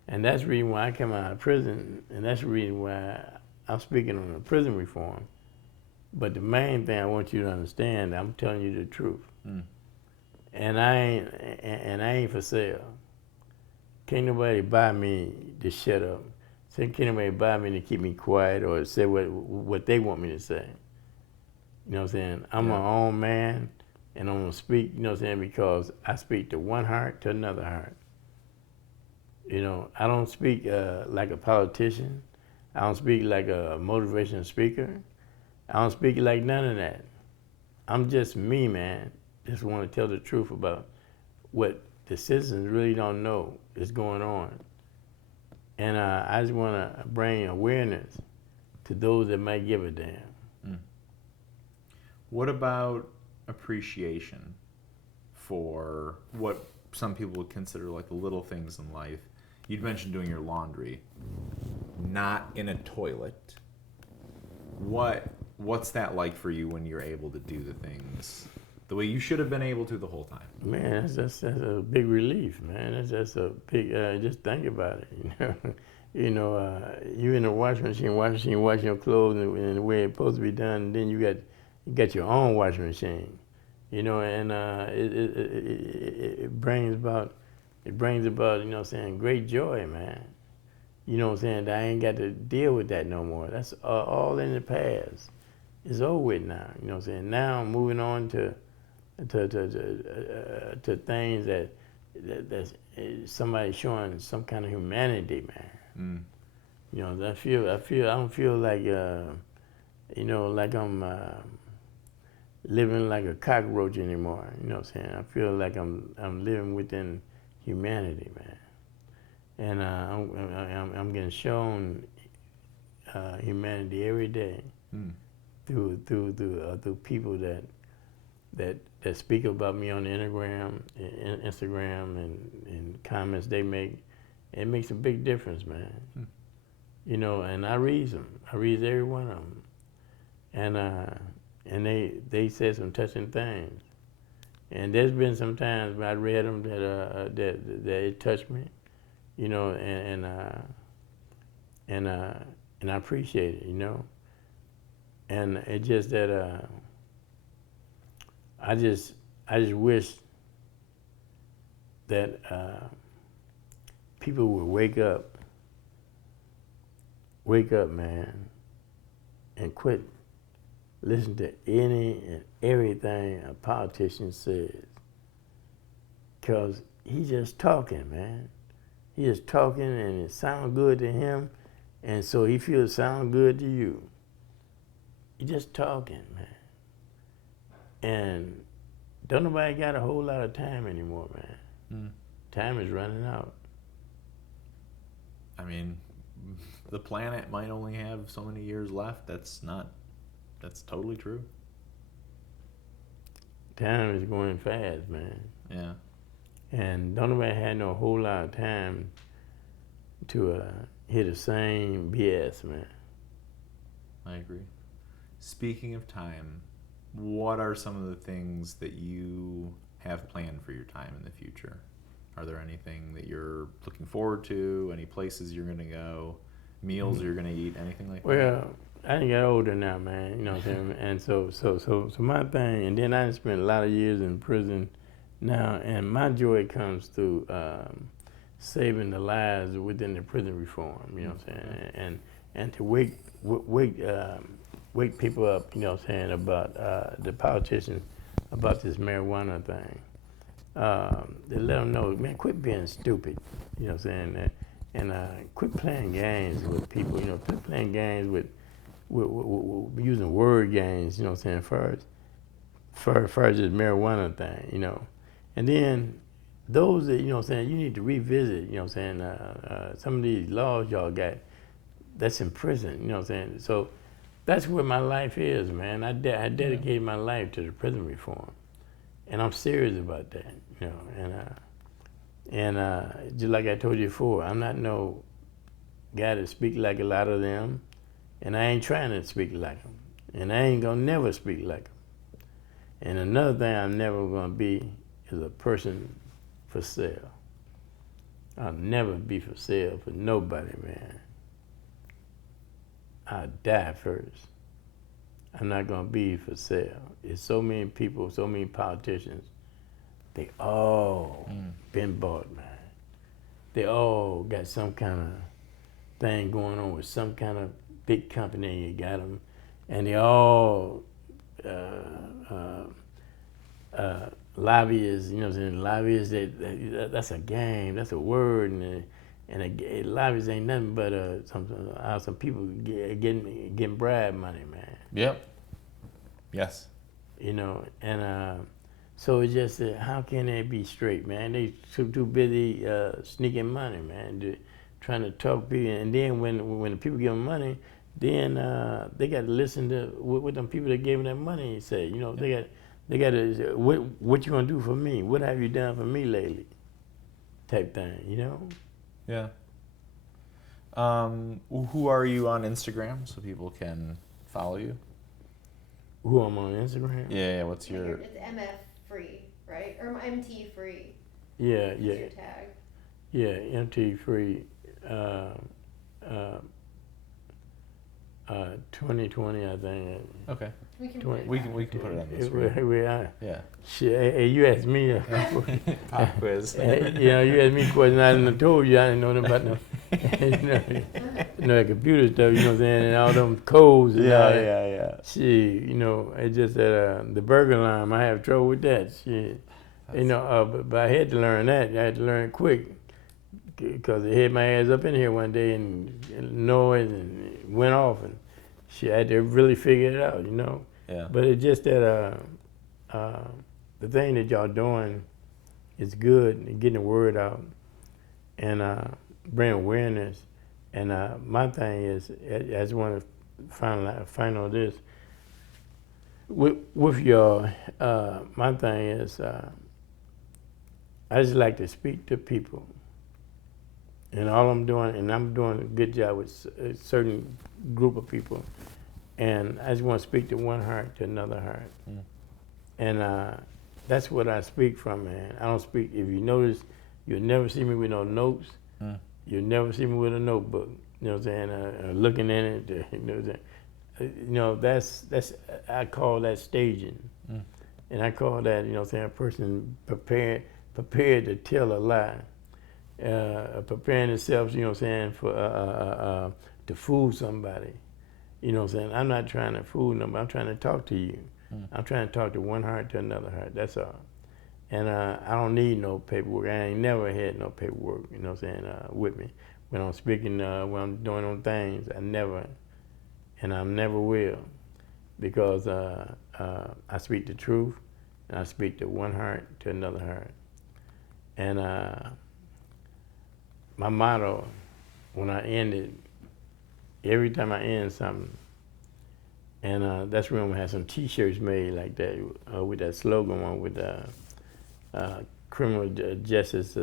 And that's the reason why I came out of prison, and that's the reason why I'm speaking on the prison reform. But the main thing I want you to understand, I'm telling you the truth. And I ain't for sale. Can't nobody buy me to shut up. Can't nobody buy me to keep me quiet or say what they want me to say. You know what I'm saying? I'm my own man, and I'm gonna speak, you know what I'm saying, because I speak to one heart to another heart. You know, I don't speak like a politician. I don't speak like a motivational speaker. I don't speak like none of that. I'm just me, man. just want to tell the truth about what the citizens really don't know is going on. And I just want to bring awareness to those that might give a damn. What about appreciation for what some people would consider like the little things in life? You'd mentioned doing your laundry, not in a toilet. What's that like for you when you're able to do the things the way you should have been able to the whole time? Man, that's a big relief, man. That's just a big. Just think about it, you know. You in the washing machine washing your clothes and the way it's supposed to be done. And then you got your own washing machine, you know, and it brings about you know what I'm saying, great joy, man. You know what I'm saying? That I ain't got to deal with that no more. That's all in the past. It's over with now. You know what I'm saying? Now I'm moving on to things that's somebody showing some kind of humanity, man. You know, I don't feel like like I'm living like a cockroach anymore. You know what I'm saying? I feel like I'm living within humanity, man. And I'm getting shown humanity every day through people that speak about me on the Instagram and comments they make. It makes a big difference, man. You know, and I read them. I read every one of them, and they said some touching things. And there's been some times when I read them that it touched me, you know, and I appreciate it, you know. And it's just that I just wish that people would wake up, man, and quit listening to any and everything a politician says. Because he's just talking, man. He's just talking and it sounds good to him, and so he feels it sounds good to you. He's just talking, man. And don't nobody got a whole lot of time anymore, man. Time is running out. I mean, the planet might only have so many years left. That's totally true. Time is going fast, man. Yeah. And don't nobody have no whole lot of time to hear the same BS, man. I agree. Speaking of time, what are some of the things that you have planned for your time in the future? Are there anything that you're looking forward to? Any places you're going to go? Meals you're going to eat? Anything like that? Well, I done got older now, man. You know what I'm saying? And so my thing, and then I spent a lot of years in prison now, and my joy comes through saving the lives within the prison reform. You know what I'm saying? And to wake people up. You know what I'm saying, about the politicians about this marijuana thing. They let them know, man, quit being stupid, you know what I'm saying, and quit playing games with people, you know, quit playing games with using word games, you know what I'm saying, first this marijuana thing, you know. And then those that, you know what I'm saying, you need to revisit, you know what I'm saying, some of these laws y'all got that's in prison, you know what I'm saying. So that's where my life is, man. I dedicated my life to the prison reform. And I'm serious about that, you know, and just like I told you before, I'm not no guy to speak like a lot of them, and I ain't trying to speak like them, and I ain't gonna never speak like them. And another thing I'm never gonna be is a person for sale. I'll never be for sale for nobody, man. I'll die first. I'm not gonna be for sale. There's so many people, so many politicians. They all been bought, man. They all got some kind of thing going on with some kind of big company. You got them, and they all lobbyists. You know what I'm saying? Lobbyists. That's a game. That's a word, and lobbyists ain't nothing but some people getting bribe money, man. Yep. Yes. You know, and So it's just how can they be straight, man? They too busy sneaking money, man, trying to talk people. And then when the people give them money, then they got to listen to what them people that gave them that money say. You know, they got to what you gonna do for me? What have you done for me lately? Type thing, you know. Yeah. Who are you on Instagram so people can follow you? Who I'm on Instagram? Yeah. What's your? It's MF free, right? Or MT free. Yeah, That's yeah, your tag. yeah. MT free. 2020, I think. Okay. We can We can put it on the screen. Yeah. Shit, hey, you asked me a Pop quiz. you know, you asked me a question I didn't told you. I didn't know nothing about no, you know, that computer stuff. You know what I'm saying, and all them codes. And all that. Yeah. Shit, you know, it's just that the burger alarm. I have trouble with that. Shit, you know, but I had to learn that. I had to learn quick. Because it hit my ass up in here one day and noise and it went off and shit, I had to really figure it out, you know. Yeah. But it's just that the thing that y'all doing is good and getting the word out and bring awareness. And my thing is, I just want to find out this. With y'all, my thing is, I just like to speak to people. And all I'm doing, and I'm doing a good job with a certain group of people, and I just want to speak to one heart to another heart. And that's what I speak from, man. I don't speak, if you notice, you'll never see me with no notes. You'll never see me with a notebook, you know what I'm saying, looking in it, you know what I'm saying. You know, that's I call that staging. And I call that, you know what I'm saying, a person prepared to tell a lie. Preparing themselves, you know what I'm saying, for to fool somebody. You know what I'm saying? I'm not trying to fool nobody. I'm trying to talk to you. I'm trying to talk to one heart to another heart. That's all. And I don't need no paperwork. I ain't never had no paperwork, you know what I'm saying, with me. When I'm speaking, when I'm doing on things, I never, and I never will. Because I speak the truth, and I speak to one heart to another heart. And my motto, when I end it, every time I end something, and that's when we had some T-shirts made like that with that slogan on with criminal justice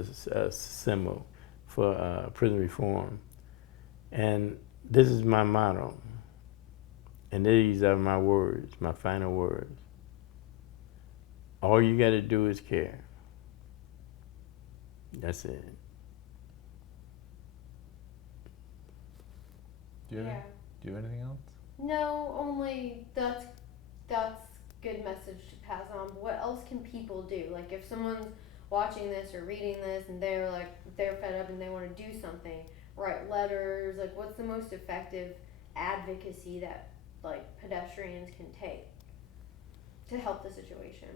symbol for prison reform. And this is my motto, and these are my words, my final words. All you got to do is care. That's it. Do you have anything else? No, only that's good message to pass on. But what else can people do? Like if someone's watching this or reading this and they're fed up and they want to do something, write letters. Like what's the most effective advocacy that like pedestrians can take to help the situation?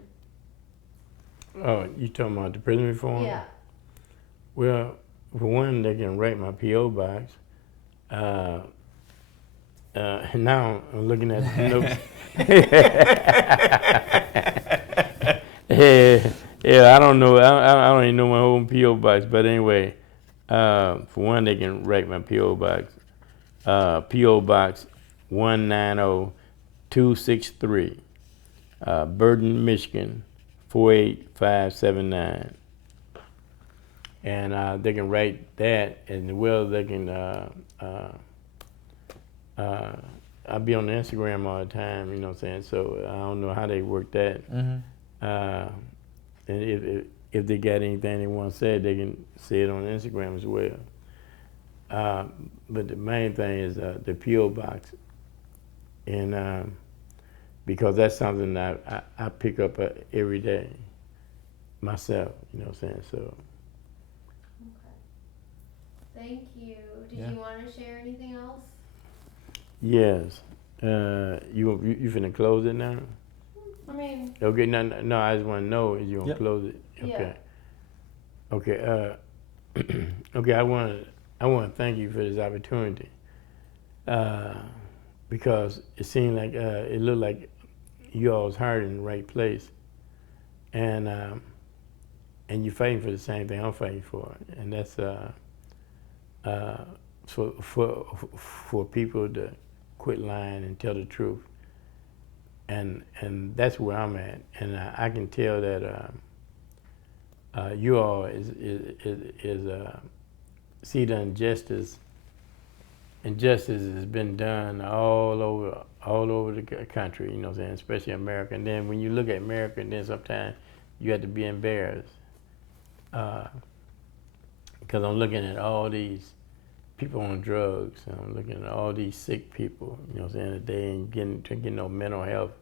Oh, you talking about the prison reform? Yeah. Well, for one, they can write my P.O. box. Now I'm looking at the notes. Yeah, I don't know. I don't even know my whole P.O. box. But anyway, for one, they can write my P.O. box. P.O. Box 190263, Burton, Michigan 48579. And they can write that, and well, they can. I be on the Instagram all the time, you know what I'm saying. So I don't know how they work that. And if they got anything they want to say, they can say it on Instagram as well. But the main thing is the P.O. box, and because that's something that I pick up every day myself, you know what I'm saying. So. Thank you. Did you want to share anything else? Yes. You finna close it now? I mean. Okay. No. I just want to know if you gonna close it. Okay. Yeah. Okay. Okay. I want to thank you for this opportunity. Because it seemed like it looked like you all's heart in the right place. and you're fighting for the same thing I'm fighting for, and that's for people to quit lying and tell the truth, and that's where I'm at, and I can tell that you all see the injustice has been done all over the country, you know what I'm saying, especially America. And then when you look at America, and then sometimes you have to be embarrassed. Because I'm looking at all these people on drugs, and I'm looking at all these sick people, you know what I'm saying, that they ain't getting no mental health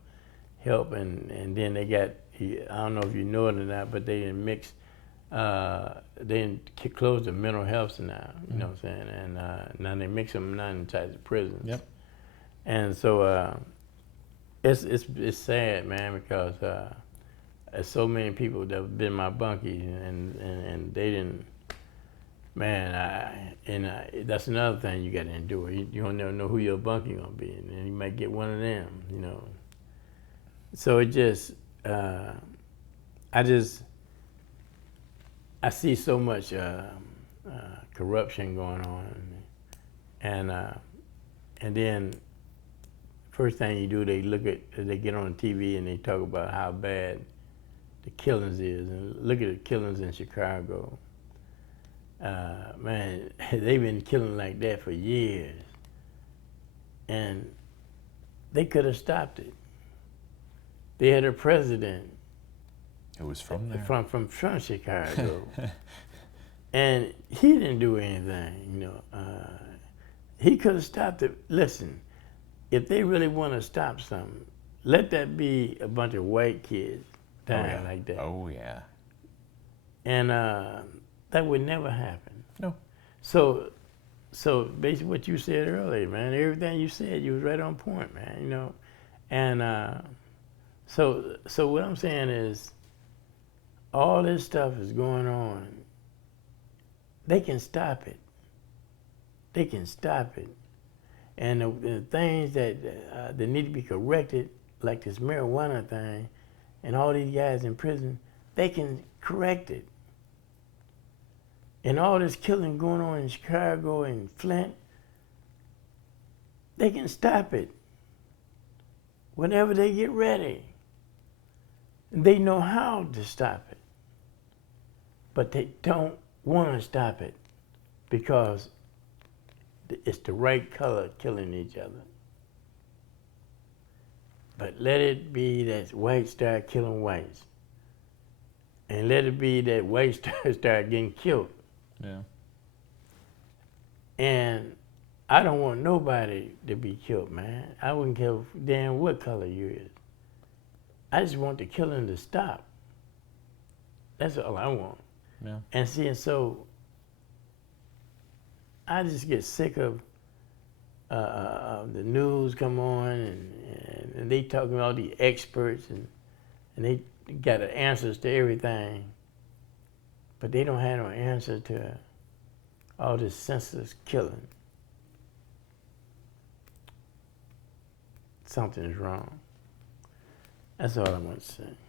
help, and then they got, I don't know if you know it or not, but they didn't mix, they closed the mental health now, you know what I'm saying, and now they mix them now inside the prisons. Yep. And so it's sad, man, because there's so many people that have been my bunkies, and they didn't, man, that's another thing you got to endure. You don't never know who your bunkie gonna be, and you might get one of them, you know. So it just, I see so much corruption going on, and then first thing you do, they get on TV and they talk about how bad the killings is, and look at the killings in Chicago. Man, they've been killing like that for years, and they could have stopped it. They had a president. It was from there. From Chicago, and he didn't do anything. You know, he could have stopped it. Listen, if they really want to stop something, let that be a bunch of white kids dying like that. Oh yeah. And that would never happen. No. So basically what you said earlier, man, everything you said, you was right on point, man, you know. And so what I'm saying is, all this stuff is going on. They can stop it. They can stop it. And the things that need to be corrected, like this marijuana thing, and all these guys in prison, they can correct it. And all this killing going on in Chicago and Flint, they can stop it whenever they get ready. They know how to stop it. But they don't want to stop it because it's the right color killing each other. But let it be that whites start killing whites. And let it be that whites start getting killed. Yeah. And I don't want nobody to be killed, man. I wouldn't care damn what color you is. I just want the killing to stop. That's all I want. Yeah. And see, and so I just get sick of the news come on and they talking about the experts and they got the answers to everything, but they don't have no answer to all this senseless killing. Something is wrong. That's all I want to say.